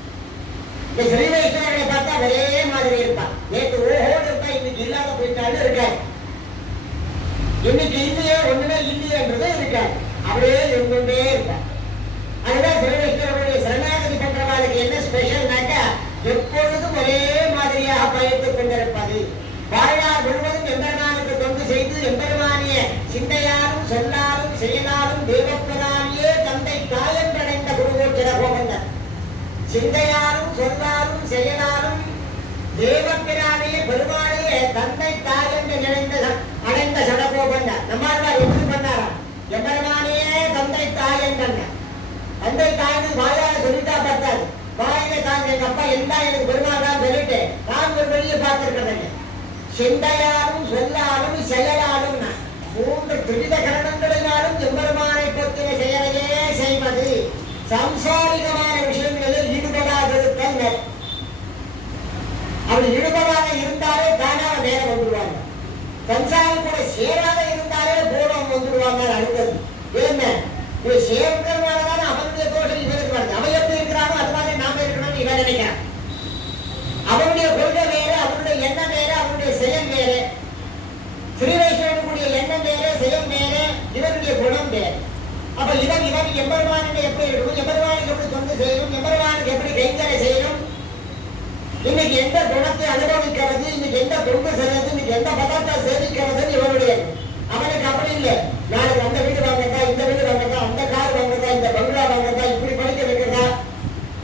இந்த ஸ்ரீ வைஷ்ணவர்களை பார்த்தா ஒரே மாதிரி இருப்பான். நேற்று ஓஹோடு இருப்பா, இன்னைக்கு இல்லாத போயிட்டாலும் இருக்காது. இன்னைக்கு இல்லையே ஒண்ணுமே இல்லையன்றது இருக்காது. அப்படியே இருந்துட்டே இருப்பான். அதுதான் சிவனேஸ்வரனுடைய சரணாகதி பண்றவாளுக்கு என்ன ஸ்பெஷல்னாக்கா எப்பொழுதும் ஒரே மாதிரியாக பயணித்துக் கொண்டிருப்பது. வாழ்நாள் முழுவதும் எம்பெருமானுக்கு தொண்டு செய்து எம்பெருமானிய சிந்தையாலும் சொல்லாலும் செயலாலும் தேவப்பிரதானியே தந்தை தாயன்றடைந்த குருகோச்சர கோபந்தர். சிந்தையாலும் சொல்லாலும் செயலாலும் தேவப்பிரானிய பெருமானிய தந்தை தாயன்று அடைந்த சடகோபந்தர். நம்மாழ்வார் எப்படி பண்ணாராம்? எம்பெருமானியே தந்தை தாயன்றன. தந்தை தாய்ந்து வாயால சொல்லிட்டா பார்த்தாரு. வாயில தான் எங்க அப்பா எல்லாம் எனக்கு பெருமாள் தான் சொல்லிட்டு நான் ஒரு வெளியே பார்த்திருக்கிறேன். சிந்தையாலும் சொல்லாலும் செயலாலும் மூன்று துரித கரணங்களினாலும் எம்பெருமானை பற்றின செயலையே செய்வது. சம்சாரிகமான விஷயங்களில் ஈடுபடாதிருத்தல். அப்படி ஈடுபடாத இருந்தாலே தானாக நேரம் வந்துடுவாங்க. சம்சாரம் கூட சேராத இருந்தாலே போடம் வந்துடுவாங்க. அடுத்தது என்ன? இது சேர்க்கிறதுனாலதான் அவனுடைய தோஷம் இவனுக்கு வருது. அவன் எப்படி இருக்கிறானோ அது மாதிரி நாம இருக்கணும்னு இவன் நினைக்கிறான். அவனுடைய கொள்கை வேறு, அவனுடைய எண்ணம் வேறு, அவனுடைய செயல் வேறு. ஸ்ரீவைஷ்ணவனுடைய எண்ணம் வேறு, செயல் வேறு, இவனுடைய குணம் வேறு. அப்ப இவன் எம்பெருமானுக்கு எப்படி இருக்கணும், எம்பெருமானுக்கு எப்படி தொண்டு செய்யணும், எம்பெருமானுக்கு எப்படி கைங்கரை செய்யணும், இன்னைக்கு எந்த குணத்தை அனுபவிக்கிறது, இன்னைக்கு எந்த தொண்டு செய்யறது, இன்னைக்கு எந்த பதார்த்தத்தை சேமிக்கிறதுன்னு இவனுடைய. அவனுக்கு அப்படி இல்லை. நாளைக்கு அந்த வீடு வாங்கட்டா, இந்த வீடு வாங்கட்டா, அந்த கார் வாங்கட்டா, இந்த பங்களா வாங்கட்டா, இப்படி படிக்க வைக்கிறதா,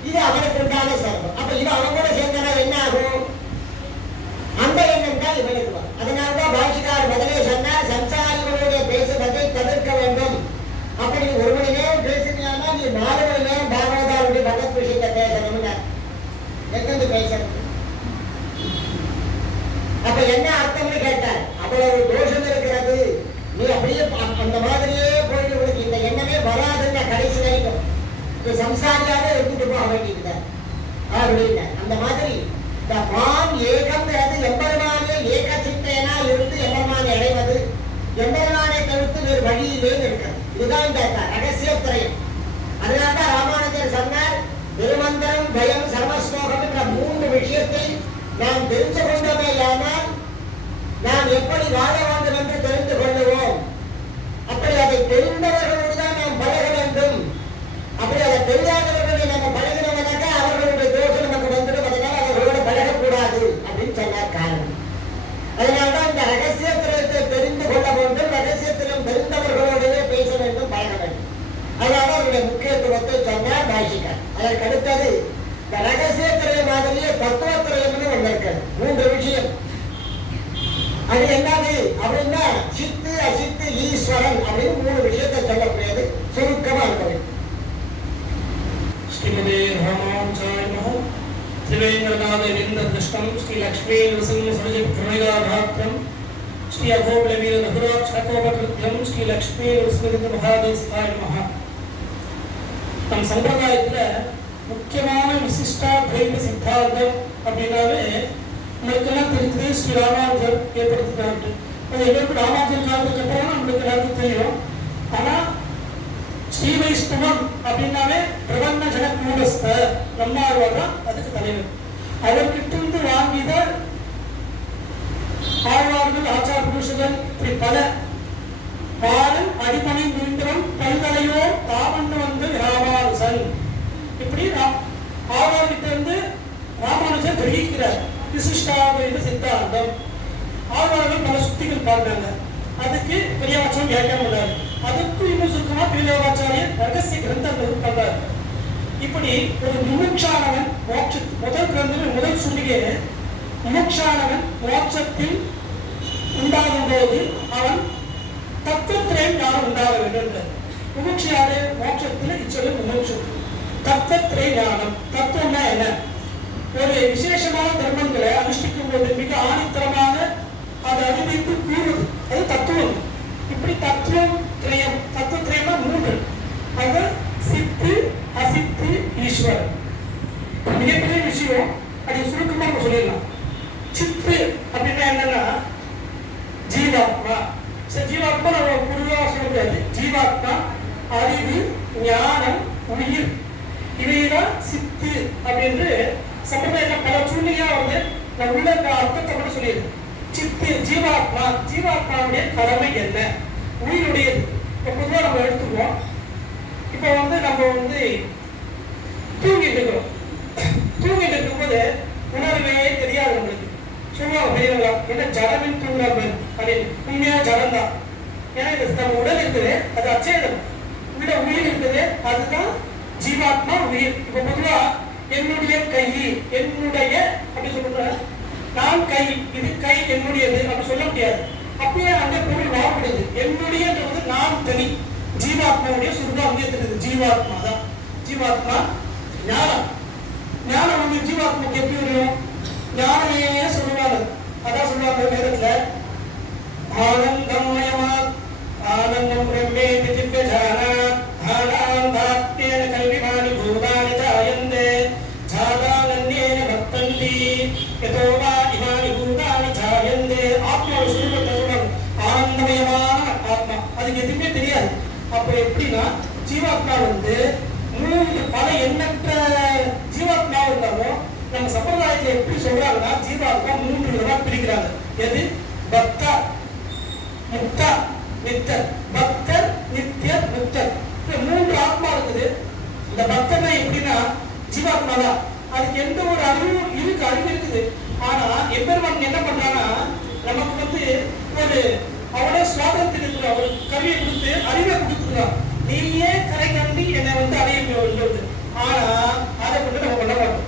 இது அவனுக்கு உண்டான சிரமம். அப்ப இவன் அவன் கூட சேர்ந்தனா என்ன ஆகும்? அந்த எண்ணம் தான் இவனுக்கு வரும். அதனால்தான் பாஷிகார் முதலே சொன்னார், சம்சாரிகளுடைய பேசுவதை தவிர்க்க வேண்டும். அப்படி ஒரு மணி நேரம் பேசுனியானா நீ 4 மணி நேரம் பாகவதாருடைய பகவத் விஷயத்தை பேசணும்னு. எங்கிருந்து பேசணும்? அப்ப என்ன அர்த்தம்னு கேட்டார். அவ்வளவு தோஷம் இருக்கிறது, நீ அப்படியே அந்த மாதிரியே போயிட்டு உனக்கு இந்த எண்ணமே வராதுன்னு கடைசி வரைக்கும் இந்த சம்சாரியாவே எடுத்துட்டு போக வேண்டியது அப்படின்னு. அந்த மாதிரி இந்த மான் ஏகம்ங்கிறது எம்பெருமானே ஏக சிந்தையனா இருந்து எம்பெருமானை அடைவது, எம்பெருமானை தவிர்த்து வேறு வழியிலே இருக்கிறது. இதுதான் இந்த ரகசிய திரையம். அதனால்தான் ராமானுஜர் சொன்னார், திருமந்திரம் பயம் சர்வஸ்லோகம் என்ற 3 விஷயத்தை நாம் தெரிந்து கொண்டோமே ஆனால் நாம் எப்படி வாழ வேண்டும் என்று தெரிந்து கொள்ளுவோம். அப்படி அதை தெரிந்தவர்களோடு தான் நாம் பழக வேண்டும். அப்படி அதை தெரியாதவர்களை நம்ம பழகினோம்னாக்க அவர்களுடைய தோஷம் நமக்கு வந்துடும். அதனால அவர்களோட பழகக்கூடாது அப்படின்னு சொன்னார். காரணம் அதனால்தான் இந்த ரகசிய திரத்தை தெரிந்து கொள்ள வேண்டும், ரகசியத்திலும் தெரிந்தவர்களோடவே பேச வேண்டும், பழக வேண்டும். அதனால அவருடைய முக்கியத்துவத்தை சொன்னார் பாஷிகர். அதற்கு அடுத்தது இந்த ரகசிய திரைய மாதிரியே தத்துவத்திரையம்னு ஒன்று இருக்கிறது. 3 விஷயம். அது என்னது அப்படின்னா சித்து அசித்து ஈஸ்வரன் அப்படின்னு 3 விஷயத்தை சொல்லக்கூடியது. சுருக்கமா இருக்கிறது. ஸ்ரீமதே ராமானுஜாய நமः. திரிவேங்கடநாதேந்திர திருஷ்டம் ஸ்ரீ லக்ஷ்மீ நரசிம்ம சரஜித் கருணைகாராத்ரம் ஸ்ரீ அகோபலவீர ரகுராட்சகோபகிருத்யம் ஸ்ரீ லக்ஷ்மீ நரசிம்ம மகாதேசிகாய நமः. நம் சம்பிரதாயத்துல முக்கியமான விசிஷ்டாத்வைத சித்தாந்தம் அப்படின்னாவே நம்மளுக்கெல்லாம் தெரிஞ்சது ஸ்ரீ ராமானுஜர் ஏற்படுத்தினாரு. அது எங்களுக்கு ராமானுஜர் காலத்துக்கு அப்புறம் நம்மளுக்கு எல்லாருக்கும் தெரியும். ஆனா ஸ்ரீ வைஷ்ணவம் அப்படின்னாவே பிரபன்ன ஜனக்கூடஸ்த நம்மாழ்வார் தான் அதுக்கு தலைவர். அவர்கிட்ட இருந்து வாங்கித ஆழ்வார்கள், ஆச்சார புருஷர்கள், இப்படி பல பாலன் அடிமணி முயந்திரம் பல்கலையோ தாவண்ணு வந்து ராமானுஜன், இப்படி ஆழ்வார்கிட்ட இருந்து ராமானுஜர் கிரகிக்கிறார் விசிஷ்டாத்வைத சித்தாந்தம். ஆழ்வார்கள் பல சுத்திகள் பார்க்கிறாங்க. அதுக்கு பெரியவாச்சாரம் வியாக்கியானம் பண்ணாரு. அதுக்கு இன்னும் சுருக்கமா பெரியவாச்சாரியர் ரகசிய கிரந்தங்கள் பண்றாரு. இப்படி ஒரு முமுட்சானவன் முதல் கிரந்தம் முதல் சொல்லியே முமுட்சானவன் மோட்சத்தில் உண்டாகும் போது அவன் தத்துவத்திரையும் ஞானம் உண்டாக வேண்டும். முமுட்சியாரு மோட்சத்தில் இச்சொல்லு முமுட்சு. தத்துவத்திரை ஞானம். தத்துவம்னா என்ன? ஒரு விசேஷமான தர்மங்களை அனுஷ்டிக்கும் போது மிக ஆணித்தரமாக அதை அறிவித்து கூறுவது, அது தத்துவம். இப்படி தத்துவம் திரயம். தத்துவ திரயம்னா 3. அது சித்து அசித்து ஈஸ்வரன். மிகப்பெரிய விஷயம். அதை சுருக்கமா நம்ம சொல்லிடலாம். சித்து அப்படின்னா என்னன்னா ஜீவாத்மா. ஜீவாத்மா நம்ம பொதுவாக சொல்ல முடியாது. ஜீவாத்மா, அறிவு, ஞானம், உயிர், இவைதான் சித்து அப்படின்னு சம்பிரதாயத்தில் பல சூழ்நிலையா வந்து நான் உள்ள அர்த்தத்தை மட்டும் சொல்லிடுறேன். சித்து ஜீவாத்மா, ஜீவாத்மாவுடைய கடமை என்ன, உயிருடையது. இப்போ பொதுவாக நம்ம எடுத்துக்குவோம். இப்போ வந்து நம்ம வந்து தூங்கிட்டு இருக்கிறோம். தூங்கிட்டு இருக்கும்போது உணர்வே தெரியாது நம்மளுக்கு. சொல்லுவாங்க பெரியவங்க, என்ன ஜடமின் தூங்குற பேர் அப்படின்னு. உண்மையாக ஜடம் தான். ஏன்னா இது நம்ம உடல் இருக்குது, அது அச்சேதம். உள்ள உயிர் இருக்குது, அதுதான் ஜீவாத்மா உயிர். இப்போ பொதுவா என்னுடைய கை, என்னுடைய அப்படி சொல்ற, நான் கை, இது கை என்னுடையது அப்படி சொல்ல முடியாது. அப்பயே அந்த பொருள் மாறுபடுது. என்னுடையது நான் தனி, ஜீவாத்மாவுடைய சுருபா அங்கேயே ஜீவாத்மா தான். ஜீவாத்மா ஞானம். ஞானம் வந்து ஜீவாத்மாக்கு எப்படி வரும்? ஞானமே சொல்லுவாங்க. அதான் சொல்லுவாங்க வேதத்துல, ஆனந்தமயமா ஆனந்தம் பிரம்மே திவ்ய ஜானாத் ஆனந்தாத்யேன கல்விமானி பூதானி ஜாயந்தே ஜாதானன்யேன வர்த்தந்தி யதோ வா இமானி பூதானி ஜாயந்தே. ஆத்மாவை சுரூபத்தை சொல்றாங்க. ஆனந்தமயமான ஆத்மா, அதுக்கு எதுவுமே தெரியாது. அப்போ எப்படின்னா ஜீவாத்மா வந்து பல எண்ணற்ற ஜீவாத்மா இருந்தாலும் நம்ம சம்பிரதாயத்தில் எப்படி சொல்றாங்கன்னா ஜீவாத்மா 3 விதமா பிரிக்கிறாங்க. எது? பக்தா, முக்தா, நித்தர். பக்தர், நித்தியர், முக்தர். 3 ஆத்மா இருக்குது. இந்த பக்தர்னா எப்படின்னா ஜீவாத்மா தான். அதுக்கு எந்த ஒரு அறிவும் இருக்கு, அறிவு இருக்குது. ஆனா எம்பெருமான் என்ன பண்றான்னா நமக்கு வந்து ஒரு அவனே சுவாதத்தில் இருக்கிற ஒரு கருவியை கொடுத்து அறிவை கொடுத்துருக்கான். நீயே கரை கண்டி என்னை வந்து அடைய வேண்டும். ஆனா அதை கொண்டு நம்ம பண்ண மாட்டோம்.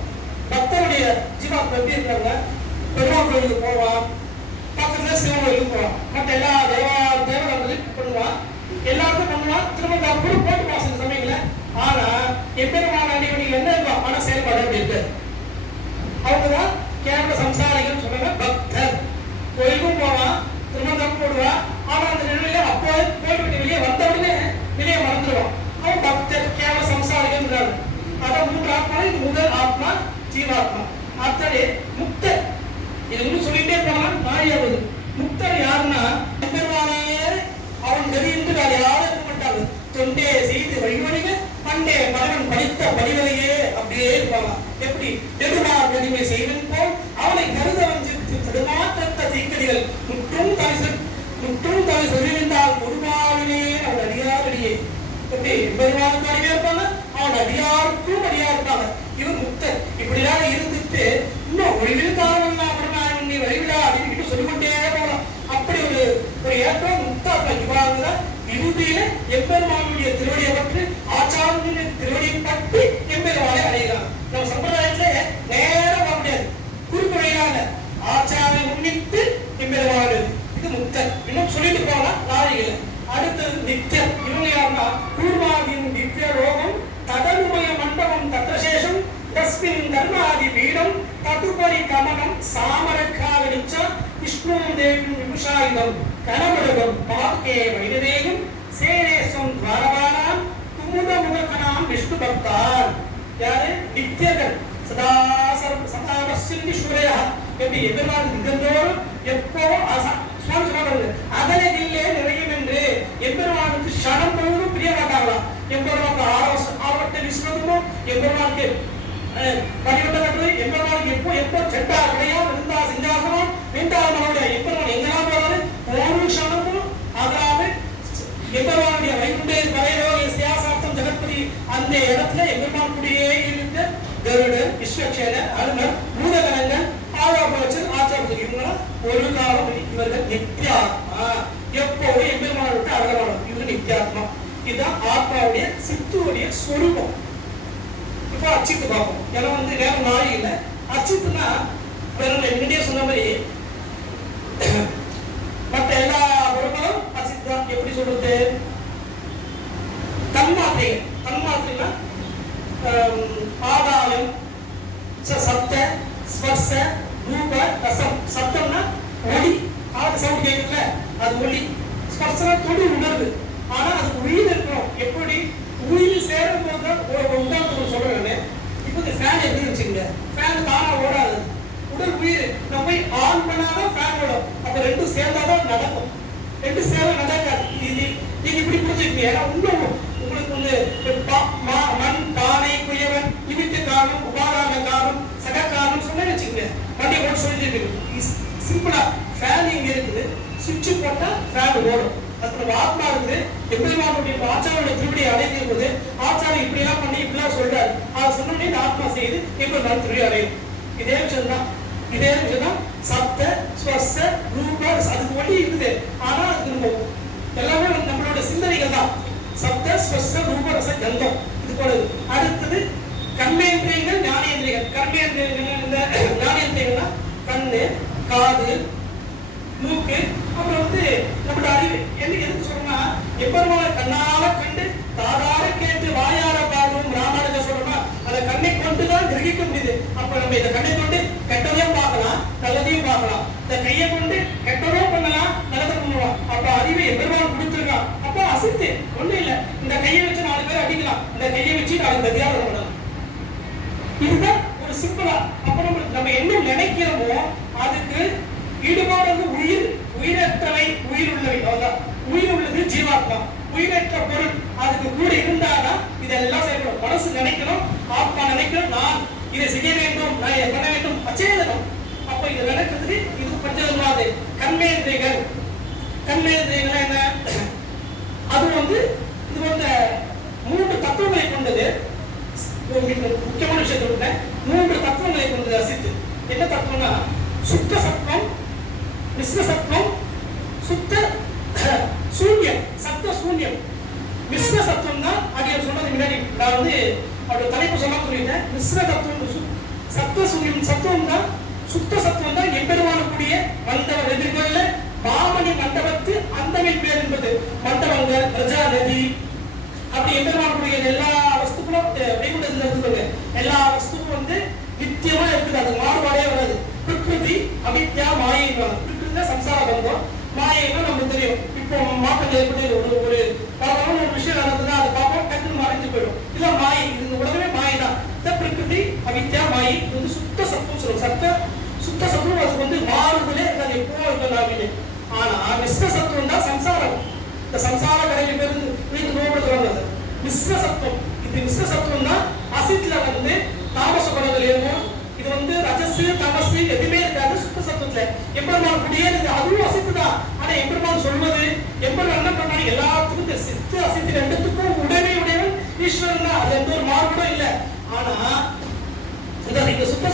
பக்தருடைய ஜீவாத்மா எப்படி இருக்காங்க? பெருமாள் கோயிலுக்கு போவான், பக்கத்துல சிவன் கோயிலுக்கு போவான், மற்ற எல்லா தேவர்களுக்கும் பண்ணுவான், எல்லாருக்கும் பண்ணுவான், திரும்ப கூட போட்டுப்பான் சில சமயங்கள. ஆனா எப்பெருமான அடிவணிகள் என்ன இருக்கும்? ஆனா செயல்பாடு அப்படி இருக்கு. அவங்கதான் கேரள சம்சாரிகள் சொன்னாங்க பக்தர். கோயிலுக்கும் போவான், திரும்ப போடுவான். ஆனா அந்த நிலையில அப்போ கோயில் விட்டு வெளியே வந்த உடனே நிலையை மறந்துடுவான். அவன் பக்தர், கேவல சம்சாரிகள். அதான் 3 ஆத்மா. இது முதல் ஆத்மா ஜீவாத்மா. அடுத்தது முக்தர். இது இன்னும் சொல்லிட்டே போனா மாறியாவது. முக்தர் யாருன்னா பெருமானே அவன் நெறிந்து வேற யாரும் இருக்க மாட்டாங்க. தொண்டே செய்து வழிவழிக பண்டே பலவன் படித்த படிவலையே அப்படியே இருப்பாங்க. எப்படி? நெடுமார் நெடுமை செய்வன் போல் அவனை கருத வஞ்சித்து தடுமாற்றத்த தீக்கடிகள் முற்றும் தலை சொல்லியிருந்தால் ஒருமாவினே அவன் அடியாரடியே. எப்படி? பெருமாளுக்கு அடியா இருப்பாங்க, அவன் அடியாருக்கும் அடியா இருப்பாங்க. இவன் முக்தர். இப்படிலாம் இருந்துட்டு இன்னும் ஒழிவில் காரணம் நீ வழிவிடா அப்படின்னு சொல்லிக்கொண்டே போகலாம். அப்படி ஒரு ஏற்றம் முக்தாத்மா. இவ்வாறுல இறுதியில எம்பெருமானுடைய திருவடியை பற்றி ஆச்சாரியனுடைய திருவடியை பற்றி எம்பெருமானை அடைகிறான். நம்ம சம்பிரதாயத்துல நேரம் வர முடியாது, குறுக்கு வழியாக ஆச்சாரிய முன்னிட்டு எம்பெருமானு. இது முக்தர். இன்னும் சொல்லிட்டு போகலாம் நாளையில. அடுத்தது நித்தியர். இவங்க யாருன்னா கூர்மாவின் திவ்ய லோகம் ததனுமய மண்டபம் தத்ரசேஷம் தஸ்மின் தர்மாதி பீடம் ததுபரி கமனம் சாமரக்காவடிச்ச விஷ்ணு தேவி விபுஷாயுதம் கனமடகம் பாக்கே வைரதேயம் சேரேசம் துவாரபானாம் குமுத முககனாம் விஷ்ணு பக்தார். யாரு? நித்தியர்கள். சதாவசிந்தி சூரையா. எப்படி? எதிர்பார்த்து திகந்தோறும் எப்போ சுவாமி சொல்றாரு, அகலகிலே நிறையும் என்று எம்பெருமானுக்கு ஷணம் முழுவதும் பிரிய மாட்டாங்களாம். எம்பெருமானுக்கு ஆர்வத்தை விசுவதுமோ, எம்பெருமானுக்கு பரிவட்ட கட்டுறது, எம்பெருமானுக்கு எப்போ செட்டா கிடையாது இருந்தா சிங்காசனம் மீண்டால் நம்மளுடைய எம்பெருமான் எங்கெல்லாம் போறாரு ஒரு ஷணமும் அதாவது எம்பெருமானுடைய வைகுண்டே பரையோக சியாசார்த்தம் ஜெகத்பதி அந்த இடத்துல எம்பெருமான் கூடியே இருந்த கருடர், விஸ்வக்ஷேனர், அனுமர், பூதகணங்கள், ஆரோபச்சர், ஆச்சாரச்சர் இவங்களாம் ஒரு காலம் இவர்கள் நித்தியாத்மா. எப்போது எம்பெருமானை விட்டு அழகமானது இவங்க நித்தியாத்மா. இதுதான் ஆத்மாவுடைய சித்துடைய ஸ்வரூபம். இப்போ அச்சித்து பார்ப்போம். ஏன்னா வந்து நேரம் நாளை இல்லை. அச்சித்துனா முன்னாடியே சொன்ன மாதிரி மற்ற எல்லா பொருட்களும் அச்சித்து தான். எப்படி சொல்றது? தன்மாத்திரைகள். தன்மாத்திரைனா ஆதாயம், சப்த, ஸ்பர்ச, ரூப, ரசம். சப்தம்னா ஒளி, காது சவுண்ட் கேட்குதுல அது ஒளி. ஸ்பர்சனா தொடு உணர்வு. ஆனா அது உயிர் இருக்கணும். எப்படி? உயிர் சேரும் போது தான் ஒரு உதாரணத்துக்கு சொல்றேன். இப்போ இந்த ஃபேன் எப்படி வச்சுக்கோங்க, ஃபேன் தானா ஓடாது. உடல் உயிர் நம்ம போய் ஆன் பண்ணாதான் ஃபேன் ஓடும். அப்ப ரெண்டும் சேர்ந்தாதான் நடக்கும். ரெண்டு சேவை நடக்காது. இது நீங்க இப்படி புரிஞ்சுக்கீங்க. ஏன்னா உங்களுக்கு வந்து மண், பானை, குயவன், நிமித்த காரணம், உபாதான காரணம், சக இருக்குது. சிம்பிளா ஃபேன் இங்க இருக்குது, சுவிட்ச் போட்டா ஃபேன் ஓடும். அது நம்ம ஆத்மா இருக்குது. எம்பெருமானுடைய ஆச்சாரியோட திருவடியை அடையும் போது ஆச்சாரம் இப்படி எல்லாம் பண்ணி இப்படிலாம் சொல்றாரு. அதை சொன்னோடனே இந்த ஆத்மா செய்து எம்பெருமான் திருவடி அடையும். இதே விஷயம் தான் சப்த ஸ்வர்ச ரூப. அதுக்கு வழி இருக்குது, ஆனா அது நம்ம எல்லாமே நம்மளோட சிந்தனைகள் தான். சப்த ஸ்வர்ச ரூப ரச கந்தம் இது போடுது. அடுத்தது கர்மேந்திரியங்கள் ஞானேந்திரியங்கள். கர்மேந்திரியங்கள் இந்த ஞானேந்திரியங்கள்னா கண்ணு, காது, மூக்கு, அப்புறம் நம்மளோட அறிவு. எதுக்கு சொல்றோம்னா எப்பெருமான கண்ணால கண்டு காதால கேட்டு வாயார பார்க்கணும் ராமானுஜர் சொல்றோம்னா அதை கண்ணை கொண்டுதான் கிரகிக்க முடியுது. அப்ப நம்ம இதை கண்ணை கொண்டு கெட்டதையும் பார்க்கலாம், நல்லதையும் பார்க்கலாம். இந்த கையை கொண்டு கெட்டதையும் பண்ணலாம், நல்லதையும் பண்ணலாம். அப்ப அறிவை எப்பெருமான் கொடுத்துருக்கான். அப்ப அசித்து ஒண்ணு இல்ல, இந்த கையை வச்சு 4 பேர் அடிக்கலாம், இந்த கையை வச்சு 4 கதியாரம் பண்ணலாம். இதுதான் ஒரு சிம்பிளா. அப்ப நம்ம என்ன நினைக்கிறோமோ அதுக்கு ஈடுபாடு உயிரற்றவை, உயிர் உள்ளவை. அவ்வளவுதான். உயிர் உள்ளது ஜீவாத்மா, உயிரற்ற பொருள் அதுக்கு கூட இருந்தாதான் இதெல்லாம் செயல்படும். மனசு நினைக்கணும், ஆத்மா நினைக்கணும், நான் இதை செய்ய வேண்டும், நான் இதை பண்ண வேண்டும், அச்சேதனம். அப்ப இது நடக்குது. இது பஞ்சதன்மாது கர்மேந்திரியங்கள். கர்மேந்திரியங்கள் என்ன? அது இது 3 தத்துவங்களை கொண்டது. முக்கியமான விஷயத்தை 3 தத்துவங்களை கொண்டது அசித்து. என்ன தத்துவம்னா சுத்த சத்துவம், மிஸ்ர சத்துவம், சுத்த சூன்யம். சத்த சூன்யம் மிஸ்ர சத்துவம் தான். அது சொன்னது முன்னாடி நான் அவரோட தலைப்பு சொல்ல சொல்லிட்டேன். மிஸ்ர தத்துவம் சத்த சூன்யம் சத்துவம் தான். சுத்த சத்துவம் தான் எம்பெருமானக்கூடிய மண்டபம் எதிர்கொள்ள மாமணி மண்டபத்து அந்தமில் பேர் என்பது. மண்டபங்கள், பிரஜா நதி, அப்படி எம்பெருமானக்கூடிய எல்லா வஸ்துக்களும் வைகுண்டத்துல எல்லா வஸ்துக்கும் நித்தியமா இருக்குது. அது மாறுபாடே வராது. பிரகிருதி அவித்யா மாயை. பிரகிருதி சம்சார பந்தம், மாயைன்னா நமக்கு தெரியும். இப்போ மாற்றம் ஏற்பட்டு ஒரு பரவாயில்ல ஒரு விஷயம் நடந்ததுன்னா அதை பார்ப்போம், டக்குன்னு மறைஞ்சு போயிடும். இல்ல மாயை, இந்த உலகமே மாயை தான். பிரகிருதி அவித்யா மாயை இது சுத்த சத்துவம் சொல்லுவோம். சுத்த சத்துவம் அது மாறுதலே இருக்காது, எப்போ இருக்காது. ஆனா மிஸ்ர சத்துவம் தான் சம்சாரம். இந்த சம்சார கடையில பேருந்து நோபடுத்துவாங்க மிஸ்ர சத்துவம். இது மிஸ்ர சத்துவம் தான் அசித்ல தாமச குணங்கள் இருக்கும். இது ரஜசு தமசு எதுவுமே இருக்காது சுத்த சத்துவத்துல. எம்பெருமான் கூடியே இருக்கு, அதுவும் அசித்து தான். ஆனா எம்பெருமான் சொல்வது எம்பெருமான் என்ன பண்ணாங்க எல்லாத்துக்கும் சித்து அசித்து ரெண்டுத்துக்கும் உடையவன் ஈஸ்வரன் தான். அது எந்த ஒரு மாறுபடும் இல்லை. ஆனா இந்த சுத்த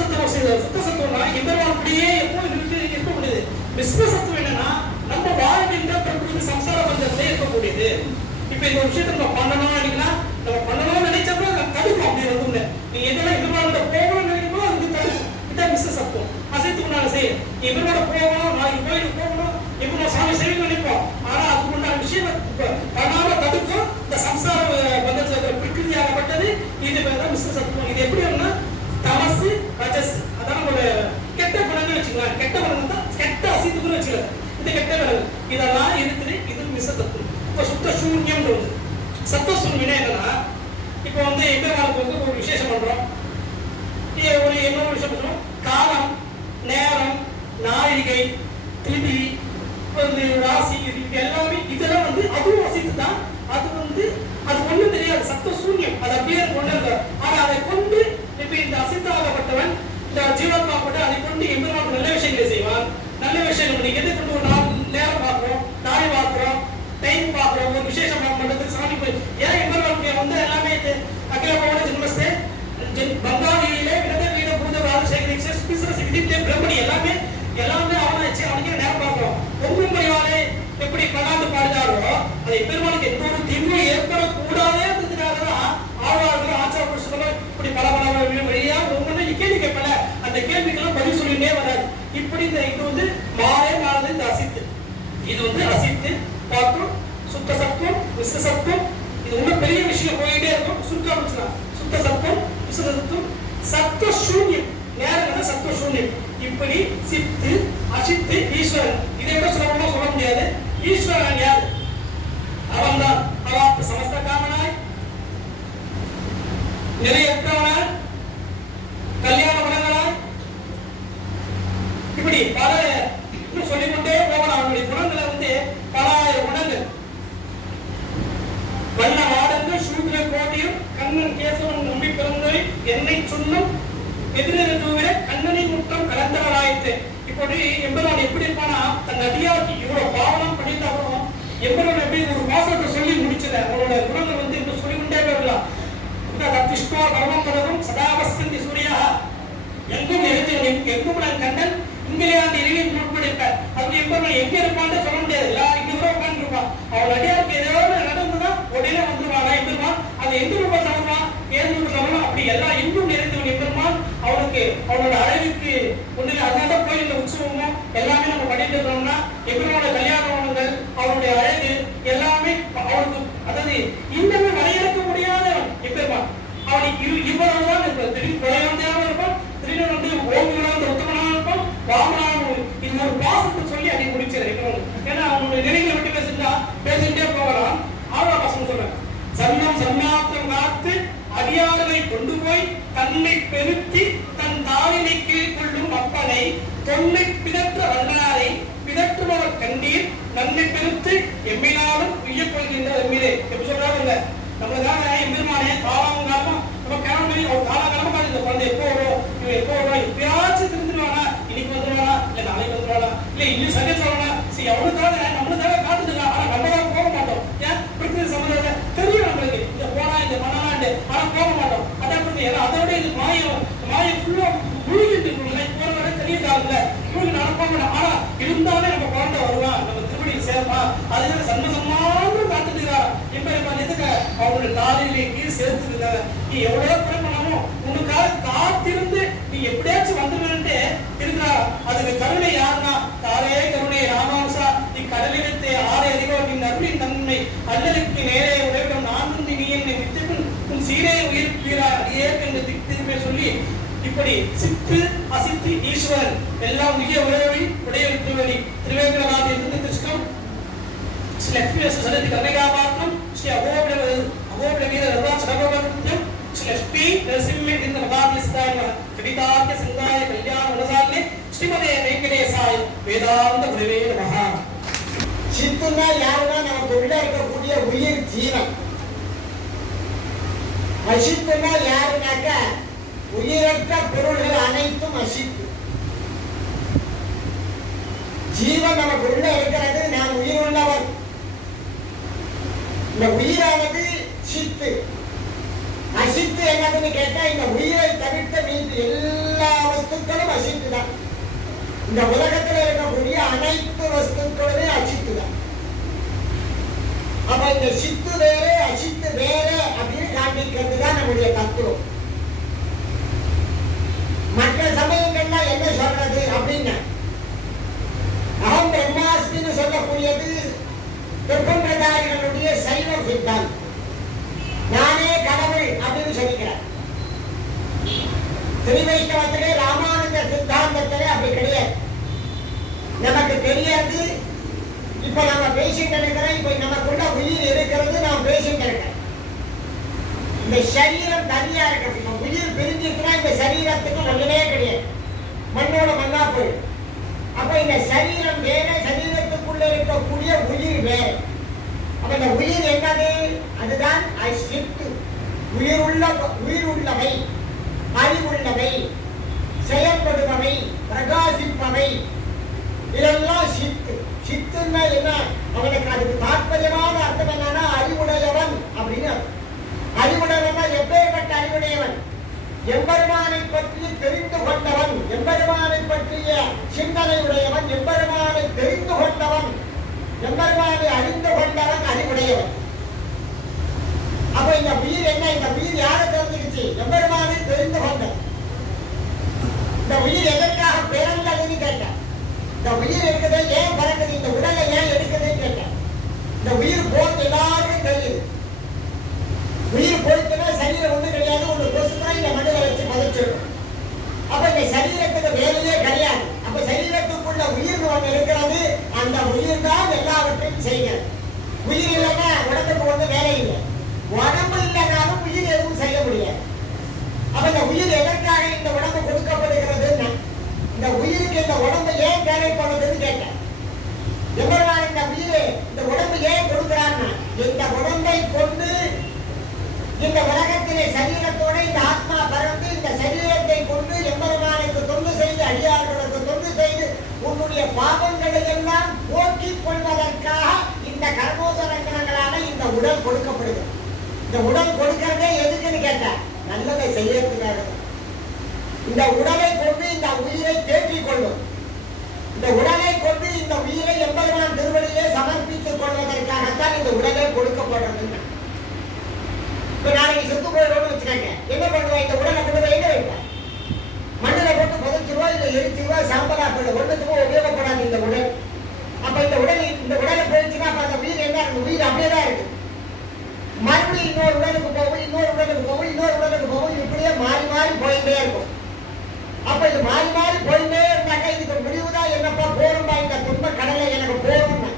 சத்துவம்னா எம்பெருமான் கூடியே எப்போ இருக்க முடியுது. மிஸ்ர சத்துவம் என்னன்னா நம்ம வாழ்கின்ற பிரகிருதி சம்சார பந்தத்திலே இருக்கக்கூடியது. இப்ப இந்த விஷயத்தை நம்ம பண்ணணும்னு நினைச்சப்ப தடுக்கும். அப்படி நீ எதெல்லாம் எதிர்பார்த்த போகணும்னு நினைக்கிறோம் அதுக்கு தடுக்கும். இதான் மிஸ்ர சத்துவம். அசைத்துக்குண்டான செய்யும். நீ எதிர்பார்த்த போகணும், நாளைக்கு கோயிலுக்கு போகணும், எப்படி சாமி செய்யணும் நினைப்போம். ஆனா அதுக்கு உண்டான விஷயம் பண்ணாம தடுக்கும். இந்த சம்சார பந்தத்தில் இருக்கிற பிரகிருதியாகப்பட்டது இது பேர் தான் மிஸ்ர சத்துவம். இது எப்படி அப்படின்னா தமசு ரஜஸ், அதான் நம்ம கெட்ட குணங்கள் வச்சுக்கலாம். கெட்ட குணங்கள் தான் கெட்ட அசைத்துக்குன்னு வச்சுக்கலாம். இந்த கெட்ட குணங்கள் இதெல்லாம் இருக்குது. இது மிஸ்ர தத்துவம். இப்ப சுத்த சூன்யம். சத்த சூன்யம் என்னன்னா இப்போ எம்பெருமானுக்கு ஒரு விசேஷம் பண்றோம். ஒரு இன்னொரு விஷயம் பண்றோம். காலம், நேரம், நாழிகை, திதி, ராசி, எல்லாமே இதெல்லாம் அதுவும் வசித்து தான். அது ஒண்ணும் தெரியாது. சத்த சூன்யம். அது அப்படியே கொண்டு இருக்கார். ஆனா அதை கொண்டு இப்ப இந்த அசித்தாகப்பட்டவன் இந்த ஜீவாத்மா போட்டு அதை கொண்டு எம்பெருமானுக்கு நல்ல விஷயங்களை செய்வான். நல்ல விஷயங்கள் நீங்க எதை கொண்டு ஒரு நேரம் பார்க்கிறோம், நாளை பார்க்கிறோம், டைம் பார்க்கிறோம், ஒரு விசேஷம் பண்றதுக்கு சாமி போய் ஏன் எம்பெருமானுக்கு எல்லாமே அகில பவன ஜென்மஸ்தே பங்காளியிலே வினத வீர பூத ராஜசேகரிக்ஷ ஸ்பிசர சிகிதித்தே பிரம்மணி எல்லாமே அவனாச்சு. அவனுக்கு நேரம் பார்க்கிறோம். ஒன்றும் குறைவாலே எப்படி பல்லாண்டு பாடுதாரோ அதை பெருமாளுக்கு எந்த ஒரு தீர்வு ஏற்படக்கூடாதே இருந்ததுக்காக தான் ஆழ்வார்கள் ஆச்சார புருஷர்களும் இப்படி பல வழியா ஒவ்வொன்றும் கேள்வி கேட்பல. அந்த கேள்விக்கெல்லாம் பதில் சொல்லிட்டே வராது. இப்படி இது மாறுது. இந்த அசித்து இது அசித்து பார்த்தோம். சுத்த சத்துவம், மிஸ்ர சத்துவம். இது இன்னும் பெரிய விஷயம் போயிட்டே இருக்கும். சுருக்கம் சுத்த சத்துவம், மிஸ்ர சத்துவம், சத்துவ சூன்யம். நேரம் சத்துவ சூன்யம். இப்படி சித்து அசித்து ஈஸ்வரன். இதை விட சுலபமா சொல்ல முடியாது. ஈஸ்வரன் யார்? அவன் தான் அவாப்த சமஸ்த காமனாய், நிலையற்றவனாய், கல்யாண குணங்களாய், இப்படி பல சொல்லிக்கொண்டே போகலாம். அவனுடைய குணங்களை பல குணங்கள். வண்ண வாடங்கள் சூழ்நிலை கோட்டியும் கண்ணன் கேசவன் நம்பி பிறந்தவை என்னை சொன்னும் எதிரில் கண்ணனை முற்றம் கலந்தவராயிற்று. இப்படி எம்பெருமான் எப்படி இருப்பானா தன் அடியாருக்கு இவ்வளவு பாவனம் பண்ணிட்டாலும் எம்பெருமான் எப்படி ஒரு வாசகத்தை சொல்லி முடிச்சத அவரோட குணங்கள் வந்து இப்ப சொல்லி கொண்டே போகலாம். விஷ்ணு பரமம் பரவும் சதாவஸ்தி சூரியா எங்கும் நிறைந்தவன் எங்கும் நான் கண்ணன் இங்கே அந்த இறைவன் உட்பட அது எம்பெருமான் எங்க இருப்பான்னு சொல்ல முடியாது. எல்லாரும் இங்க கூட உட்கார்ந்து இருப்பான். அவன் அடியாருக்கு ஏதாவது நடந்துன்னா உடனே வந்துருவானா எம்பெருமான். அது எந்த ரூபா தருவான் ஏது ரூபா தரணும் அப்படி எல்லா எங்கும் நிறைந்தவன் எம்பெருமான். அவனுக்கு அவனோட அழகுக்கு ஒண்ணு அதனால கோயில்ல உற்சவமும் எல்லாமே நம்ம பண்ணிட்டு இருக்கோம்னா எம்பெருமானோட கல்யாணங்கள் அவனுடைய அழகு எல்லாமே அவனுக்கு அதாவது இன்னுமே வரையறுக்க முடியாதவன் எம்பெருமான். அவனுக்கு இவ்வளவுதான் இருப்பான். திடீர்னு குறையாந்தையாக இருப்பான், திடீர்னு வந்து ஓங்குகிறான் உத்தமனாக இருப்பான், ராமனாக இது ஒரு பாசத்தை சொல்லி அதை முடிச்சது. ஏன்னா அவனுடைய நிலைகளை விட்டு பேசிட்டே போகலாம். ஆவா பாசம் சொல்றேன். சன்னம் சன்மாத்திரம் காத்து அடியார்களை கொண்டு போய் தன்னை பெருத்தி தன் தாளினை கீழ் கொள்ளும் அப்பனை தொன்னை பிதற்ற வல்லாரை பிதற்றுபவர் கண்டீர் நன்மை பெருத்து எம்மினாலும் உய்யக் கொள்கின்ற எம்மிலே எப்படி சொல்றாங்க. நம்மளுக்காக எம்பெருமானே காலம் காலமா நம்ம கிளம்பி அவர் காலகாலமா இந்த குழந்தை எப்போ வரும் இவன் எப்போ வருவான் எப்பயாச்சும் திருந்துருவானா இன்னைக்கு வந்துருவானா இல்ல நாளைக்கு வந்துருவானா இல்ல இன்னும் சரியா சொல்லனா சரி அவனுக்காக நம்மளுக்காக காத்துக்கலாம். ஆனா நம்மளால போக மாட்டோம். ஏன் பிரகிருதி சம்பந்தம் தெரியும் நம்மளுக்கு இந்த போனா இந்த பண்ணலான்ட்டு ஆனா போக மாட்டோம். அதான் ஏன்னா அதோட இது மாயம் ஃபுல்லா முழுகிட்டு போற வரை தெரியதாங்கல்ல முழுகு நடப்பாங்க. ஆனா இருந்தாலே நம்ம குழந்தை வருவான் நம்ம திருவடியில் சேர்ப்பா அதுக்காக சன்மசமானு காத்துட்டுக்கா எம்பெருமான் எதுக்கு அவங்களோட தாலிலேக்கு சேர்த்துருக்காங்க. நீ எவ்வளவு குறை பண்ணாலும் உனக்காக காத்திருந்து நீ எப்படியாச்சும் வந்துருவேன்ட்டு இருக்கிறா. அதுக்கு கருணை யாருன்னா தாரே கருணை ராமானுசா இக்கடலிடத்தை ஆரை அறிவோ நீ அருளின் தன்மை அல்லலுக்கு நேரே உடைவிடம் நான் வந்து நீ என்னை வித்துக்கும் உன் சீரே உயிர் பீரா அடியே என்று திருப்பி சொல்லி இப்படி சித்து அசித்து ஈஸ்வர் எல்லாம் உய உறவி உடைய திருவடி திருவேங்கடநாத் இருந்து திருஷ்கம் ஸ்ரீ லட்சுமி சரதி கர்ணகாபாத்திரம் ஸ்ரீ அகோபில வீர ரதாச்சரகோபத்யம் ஸ்ரீ லட்சுமி நரசிம்ம இந்த மகாத்யஸ்தாய கவிதார்க்க சிந்தாய கல்யாண வனசாலினே ஸ்ரீமதே வெங்கடேசாய வேதாந்த குருவே நமஹ. சித்துன்னா யாருன்னா நமக்கு உள்ள இருக்கக்கூடிய உயிர் ஜீவன். அசித்துன்னா யாருனாக்க உயிரற்ற பொருள்கள் அனைத்தும் அசித்து. ஜீவன் நமக்கு உள்ள இருக்கிறது, நான் உயிர் உள்ளவன். இந்த உயிரானது சித்து. அசித்து என்னதுன்னு கேட்டா இந்த உயிரை தவிர்த்த மீது எல்லா வஸ்துக்களும் அசித்து தான். இந்த உலகத்தில் இருக்கக்கூடிய அனைத்து வஸ்துக்களுமே அசித்து தான். அப்ப இந்த சித்து வேற அசித்து வேற அப்படின்னு காண்பிக்கிறது தான் நம்முடைய தத்துவம். மற்ற சமயங்கள்ல என்ன சொல்றது அப்படின்னா அகம் பிரம்மாஸ்மின்னு சொல்லக்கூடியது திருப்பன்றதாரிகளுடைய சைவ சித்தாந்தம். நானே கடவுள் அப்படின்னு சொல்லிக்கிறார். ஸ்ரீ வைஷ்ணவத்திலே ராமானுஜ சித்தாந்தத்திலே அப்படி கிடையாது. நமக்கு தெரியாது. இப்ப நம்ம பேசிட்டு இருக்கிறோம். இப்ப நமக்குள்ள உயிர் இருக்கிறது, நாம் பேசிட்டு இருக்கிறோம். இந்த சரீரம் தனியா இருக்கிறது. உயிர் பிரிஞ்சிருக்குன்னா இந்த சரீரத்துக்கு ஒண்ணுமே கிடையாது, மண்ணோட மண்ணா போயிடும். அப்ப இந்த சரீரம் வேற, சரீரத்துக்குள்ள இருக்கக்கூடிய உயிர் வேற. அப்ப இந்த உயிர் என்னது? அதுதான் அசித்து. உயிர் உள்ளவை, அறிவுள்ளவை, செயல்படுபவை, பிரகாசிப்பவை, இதெல்லாம் சித்து. சித்துன்னா என்ன? அவனுக்கு அதுக்கு தாற்பயமான அர்த்தம் என்னன்னா அறிவுடையவன் அப்படின்னு. அறிவுடையவன் எப்பேற்பட்ட அறிவுடையவன்? எம்பெருமானை பற்றி தெரிந்து கொண்டவன், எம்பெருமானை பற்றிய சிந்தனை உடையவன், எம்பெருமானை தெரிந்து கொண்டவன், எம்பெருமானை அறிந்து கொண்டவன் அறிவுடையவன். அப்ப இந்த உயிர் என்ன? இந்த உயிர் யாரை தெரிஞ்சுக்கிச்சு? எம்பெருமானை தெரிந்து கொண்டது. இந்த உயிர் எதற்காக பிறந்ததுன்னு கேட்ட. இந்த உயிர் இருக்குது, ஏன் பிறக்குது, இந்த உடலை ஏன் எடுக்குதுன்னு கேட்ட. இந்த உயிர் போது எல்லாருக்கும் தெரியுது. உயிர் போயிட்டுனா சரீரம் ஒண்ணு கிடையாது, ஒண்ணு கொசுனா இந்த மண்ணில வச்சு புதைச்சிடும். அப்ப இந்த சரீரத்துக்கு வேலையே கிடையாது. அப்ப சரீரத்துக்குள்ள உயிர் ஒண்ணு இருக்கிறது, அந்த உயிர் தான் எல்லாவற்றையும் செய்கிறது. உயிர் இல்லைன்னா உடம்புக்கு ஒண்ணு வேலை இல்லை. உடம்பு இல்லைனாலும் உயிர் எதுவும் செய்ய முடியாது. அப்ப இந்த உயிர் எதற்காக இந்த உடம்பு கொடுக்கப்படுகிறதுன்னா, இந்த உயிருக்கு இந்த உடம்பு ஏன் தேவைப்படுதுன்னு கேட்டேன். எவ்வளவு இந்த உயிர் இந்த உடம்பு ஏன் கொடுக்கிறான்னா, இந்த உடம்பை கொண்டு இந்த உலகத்திலே சரீரத்தோட இந்த ஆத்மா பறந்து இந்த சரீரத்தை கொண்டு எம்பெருமானுக்கு தொண்டு செய்து, அடியார்களுக்கு தொண்டு செய்து, உன்னுடைய பாவங்களை எல்லாம் போக்கிக் கொள்வதற்காக இந்த கர்மோபகரணங்களான இந்த உடல் கொடுக்கப்படுகிறது. இந்த உடல் கொடுக்கிறதே எதுக்குன்னு கேட்டா நல்லதை செய்யறதுக்காக. இந்த உடலை கொண்டு இந்த உயிரை தேற்றிக் கொள்ளும். இந்த உடலை கொண்டு இந்த உயிரை எம்பெருமான் திருவடியிலே சமர்ப்பித்துக் கொள்வதற்காகத்தான் இந்த உடலை கொடுக்கப்படுறது. இப்ப நாளைக்கு செத்து போயிடும்னு வச்சுக்காங்க, என்ன பண்ணுவா? இந்த உடலை கொண்டு போய் எங்க வைப்பா? மண்ணில போட்டு புதைச்சிருவா, இல்ல எரிச்சிருவா, சாம்பலா போயிடும். ஒன்றுத்துக்கும் உபயோகப்படாது இந்த உடல். அப்ப இந்த உடலை போயிடுச்சுன்னா அப்ப அந்த உயிர் என்ன இருக்கு? உயிர் அப்படியேதான் இருக்கு. மறுபடியும் இன்னொரு உடலுக்கு போகும், இன்னொரு உடலுக்கு போகும், இன்னொரு உடலுக்கு போகும். இப்படியே மாறி மாறி போயிட்டே இருக்கும். அப்ப இது மாறி மாறி போயிட்டே இருந்தாக்க இதுக்கு முடிவுதான் என்னப்பா? போரும்பா, இந்த துன்ப கடலை எனக்கு போரும்னா.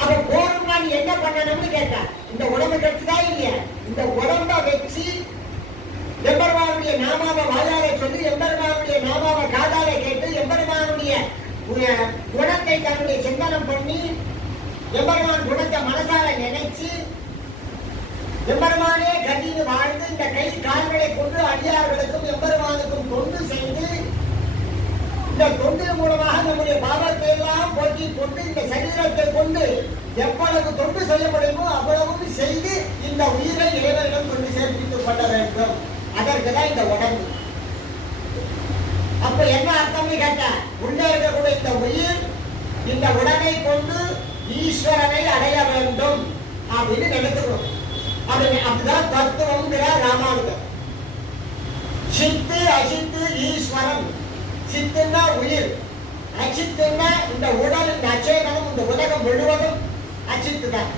அப்ப போரும்னா நீ என்ன பண்ணணும்னு கேட்டா, இந்த உடம்பு கிடைச்சதா இல்லையா? இந்த உடம்ப வச்சு எம்பெருமானுடைய நாமாவை வாயார சொல்லி, எம்பெருமானுடைய நாமாவை காதால கேட்டு, எம்பெருமானுடைய குணத்தை தன்னுடைய சிந்தனம் பண்ணி, எம்பெருமான் குணத்தை மனசால நினைச்சு, எம்பெருமானே கதின்னு வாழ்ந்து இந்த கை கால்களை கொண்டு அடியார்களுக்கும் எம்பெருமானுக்கும் தொண்டு செய்து, இந்த தொண்டு மூலமாக நம்முடைய பாவத்தை எல்லாம் போக்கிக் கொண்டு இந்த சரீரத்தை கொண்டு எவ்வளவு தொண்டு செய்ய முடியுமோ அவ்வளவு செய்து இந்த உயிரை இறைவனிடம் கொண்டு சேர்ப்பித்துக் கொள்ள வேண்டும். அதற்குதான் இந்த உடம்பு. அப்ப என்ன அர்த்தம்னு கேட்டா, உள்ளே இருக்கக்கூடிய இந்த உயிர் இந்த உடலை கொண்டு ஈஸ்வரனை அடைய வேண்டும் அப்படின்னு நினைத்துக்கணும். அப்படிதான் தத்துவம்ங்கிறார் ராமானுஜர். சித்து அசித்து ஈஸ்வரன். சித்துன்னா உயிர், அச்சித்துன்னா இந்த உடல், இந்த அச்சேதனம், இந்த உலகம் முழுவதும் அச்சித்து தான்.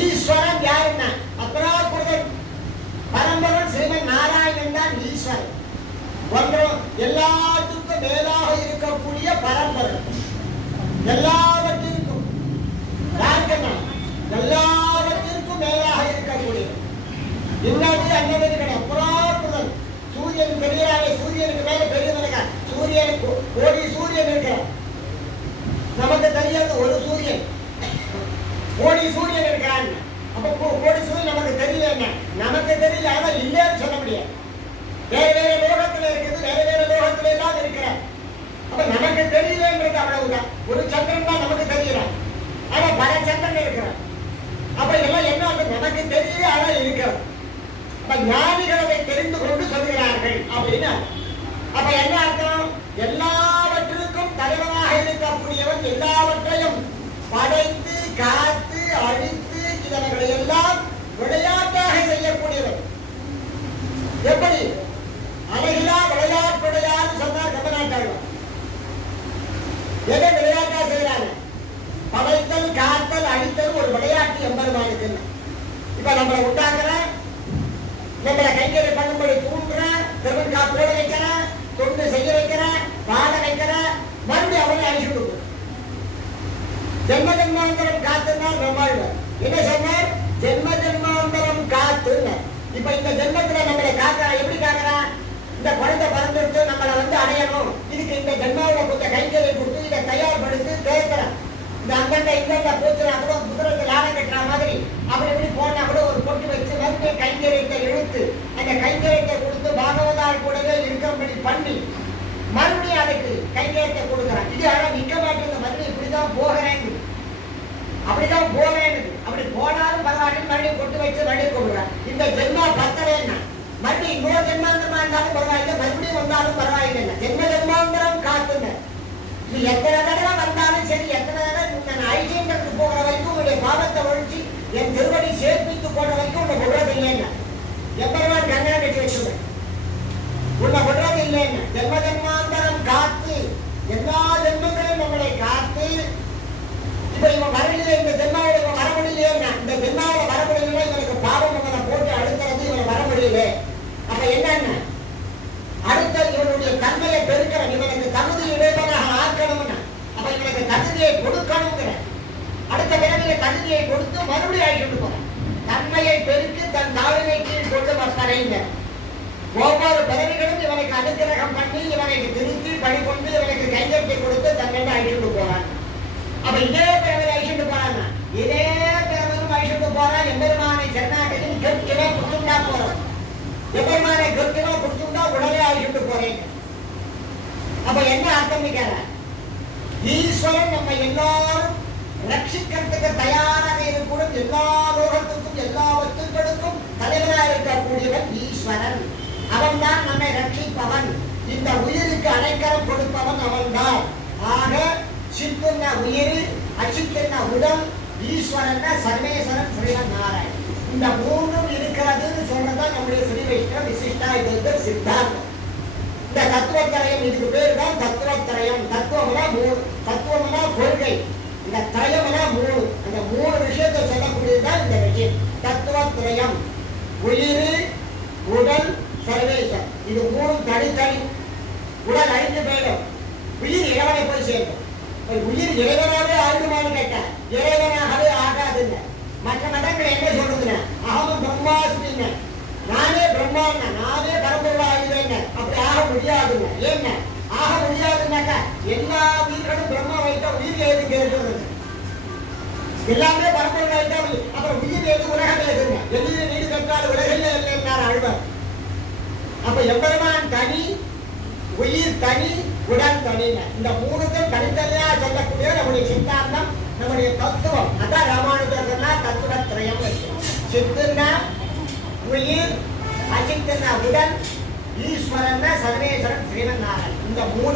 ஈஸ்வரன் யாருன்னா அபராகிருதன் பரம்பரன் ஸ்ரீமன் நாராயணன் தான் ஈஸ்வரன். ஒன்றும் எல்லாத்துக்கும் மேலாக இருக்கக்கூடிய பரம்பரன், எல்லாவற்றிற்கும் எல்லாவற்றிற்கும் மேலாக இருக்கக்கூடிய இன்னது அன்னது அபராகிருதன். சூரியன் பெரியாரே, சூரியனுக்கு மேல பெரியவனுக்கா? சூரியனுக்கு கோடி சூரியன் இருக்கிறான். நமக்கு தெரியாது ஒரு சூரியன், கோடி சூரியன் இருக்கிறான். அப்ப கோடி சூரியன் நமக்கு தெரியல. என்ன நமக்கு தெரியல, ஆனா இல்லைன்னு சொல்ல முடியாது. வேற வேற லோகத்துல இருக்குது, வேற வேற லோகத்துல எல்லாம் இருக்கிறார். அப்ப நமக்கு தெரியலன்றது அவ்வளவுதான். ஒரு சந்திரன் தான் நமக்கு தெரியறான், ஆனா பல சந்திரன் இருக்கிறான். அப்ப இதெல்லாம் என்ன? நமக்கு தெரியல, ஆனா இருக்கிறான். அப்ப ஞானிகள் அதை தெரிந்து கொண்டு சொல்கிறார்கள் அப்படின்னு. அப்ப என்ன அர்த்தம்? எல்லாவற்றுக்கும் தலைவனாக இருக்கக்கூடியவன் எல்லாவற்றையும் படைத்து காத்து அழித்து இதனை எல்லாம் விளையாட்டாக செய்யக்கூடியவன். எப்படி? அழகிலா விளையாட்டுடையான்னு சொன்னார் கமநாட்டாழ்வார். எதை விளையாட்டா செய்யறாங்க? படைத்தல் காத்தல் அழித்தல் ஒரு விளையாட்டு எம்பெருமானுக்கு. இப்ப நம்மளை உண்டாக்குற, நம்மளை கைகறி பண்ணும்படி தூண்டுற, திருமண் காப்போட வைக்கிற, தொண்டு செய்ய வைக்கிற, பாட வைக்கிற, மறுபடியும் அவனை அழிச்சு கொடுக்கும். ஜென்ம ஜென்மாந்தரம் காத்துன்னா நம்மாழ்வார் என்ன சொன்னார்? ஜென்ம ஜென்மாந்தரம் காத்துன்னு. இப்ப இந்த ஜென்மத்துல நம்மளை காக்கிறா. எப்படி காக்கிறா? இந்த குழந்தை பிறந்துட்டு நம்மளை அடையணும், இதுக்கு இந்த ஜென்மாவில கொஞ்சம் கைகறி கொடுத்து இதை தயார்படுத்தி தேர்க்கிறான். இந்த அங்கண்ட இங்கண்ட போச்சுனா கூட குதிரைக்கு லாடம் கட்டுற மாதிரி அப்படி இப்படி போனா கூட ஒரு பொட்டு வச்சு மறுபடியும் கைங்கரியத்தை இழுத்து அந்த கைங்கரியத்தை கொடுத்து பாகவதால் கூடவே இருக்கும்படி பண்ணி மறுபடியும் அதுக்கு கைங்கரியத்தை கொடுக்குறான். இது ஆனா நிக்க மாட்டேங்குது, மறுபடியும் இப்படிதான் போகிறேன், அப்படிதான் போறேன். அப்படி போனாலும் பரவாயில்ல, மறுபடியும் கொண்டு வச்சு மறுபடியும் கொடுக்குறான். இந்த ஜென்மா பத்தலைன்னா மறுபடியும் இன்னொரு ஜென்மாந்தரமா இருந்தாலும் பரவாயில்லை, மறுபடியும் வந்தாலும் பரவாயில்லை. ஜென்ம ஜென்மாந்தரம் காத்துங்க. நீ எத்தனை தடவை வந்தாலும் சரி, எத்தனை தடவை நான் ஐசியங்களுக்கு போகிற வரைக்கும் உங்களுடைய பாவத்தை ஒழிச்சு என் திருவடி சேர்ப்பித்து போடுற வரைக்கும் உன்னை விடுறது இல்லைன்னா எப்பெருமான் கண்ணனை கட்டி வச்சுருவேன். உன்னை விடுறது இல்லைன்னா ஜென்ம ஜென்மாந்தரம் காத்து எல்லா ஜென்மங்களையும் நம்மளை காத்து. இப்ப இவன் வரலையே, இந்த ஜென்மாவோட இவன் வர முடியலையேன்னா, இந்த ஜென்மாவோட வர முடியல, இவனுக்கு பாவம் இவனை போட்டு அடுக்கிறது, இவனை வர முடியல. அப்ப என்னன்னா அடுத்த இவனுடைய தன்மையை பெருக்கிற, இவனுக்கு தகுதி இடைவெளியாக ஆக்கணும்னா அப்ப இவனுக்கு தகுதியை கொடுக்கணுங்கிற அடுத்த பிறவில தகுதியை கொடுத்து மறுபடியும் ஆகிட்டு போறான். தன்மையை பெருக்கி தன் தாழ்வை கீழ் கொண்டு வந்தடைங்க. ஒவ்வொரு பிறவிகளும் இவனுக்கு அனுகிரகம் பண்ணி இவனுக்கு திருத்தி பணிகொண்டு இவனுக்கு கையெழுத்தை கொடுத்து தன்னை அழிச்சுட்டு போறான். அப்ப இதே பிறவில அழிச்சுட்டு போறான்னா இதே பிறவிலும் அழிச்சுட்டு போறான். எம்பெருமானை சரணாகதியில் கெட்டியவே குடுத்துட்டா போறோம். எம்பெருமானை கெட்டியவா குடுத்துட்டா உடனே அழிச்சுட்டு போறேன். அப்ப என்ன அர்த்தம் கேட்க? ஈஸ்வரன் நம்ம எல்லாரும் ரட்சிக்கிறதுக்கு தயாராக இருக்கணும். எல்லா லோகத்துக்கும் எல்லா வஸ்துக்களுக்கும் தலைவராக இருக்கக்கூடியவன் ஈஸ்வரன். அவன் தான் நம்மை ரட்சிப்பவன். இந்த உயிருக்கு அடைக்கலம் கொடுப்பவன் அவன்தான். ஆக சித்துன்னா உயிர், அச்சித்துன்னா உடல், ஈஸ்வரன் சர்வேஸ்வரன் ஸ்ரீமன் நாராயணன். இந்த மூன்றும் இருக்கிறதுன்னு சொல்றதுதான் நம்முடைய ஸ்ரீ வைஷ்ணவ விசிஷ்டாத்வைத சித்தாந்தம். இந்த தத்துவத்திரயம், இதுக்கு பேர் தான் தத்துவத்திரயம். தத்துவம்னா மூணு, தத்துவம்னா கொள்கை, இந்த திரயம்னா மூணு. அந்த மூணு விஷயத்தை சொல்லக்கூடியதுதான் இந்த விஷயம் தத்துவத்திரயம். உயிர், உடல், சர்வேஸ்வரன். இது மூணும் தனித்தனி. உடல் அழிந்து போயிடும், உயிர் இறைவனை போய் சேர்க்கும். உயிர் இறைவனாகவே ஆயிடுமான்னு கேட்டேன், இறைவனாகவே ஆகாதுங்க. மற்ற மதங்கள் என்ன சொல்லுதுங்க, அகமும் பிரம்மாஸ்மிங்க, நானே பிரம்மாங்க, நானே பரம்பொருள் ஆகுதுங்க. அப்படி ஆக முடியாதுங்க. ஏங்க ஆக முடியாதுன்னாக்கா எல்லா உயிர்களும் பிரம்மா வைத்தா உயிர் ஏதுங்க இருக்கிறது, எல்லாமே பரம்பொருள் வைத்தா அப்புறம் உயிர் ஏது உலகம் ஏதுங்க. எதிர நீடு கற்றால் உலகில் இல்லைன்னார் ஆழ்வார். அப்ப எம்பெருமான் தனி, உயிர் தனி, உடல் தனிங்க. இந்த மூணுக்கும் தனித்தனியா சொல்லக்கூடிய நம்முடைய சித்தாந்தம், நம்முடைய தத்துவம். அதான் ராமானுஜர் சொன்னா தத்துவத்திரயம். சித்துன்னா உயிர், அசித்துன்னா உடல், ஈஸ்வரன் சர்வேஸ்வரன் ஸ்ரீமன் நாராயணன். இந்த மூணு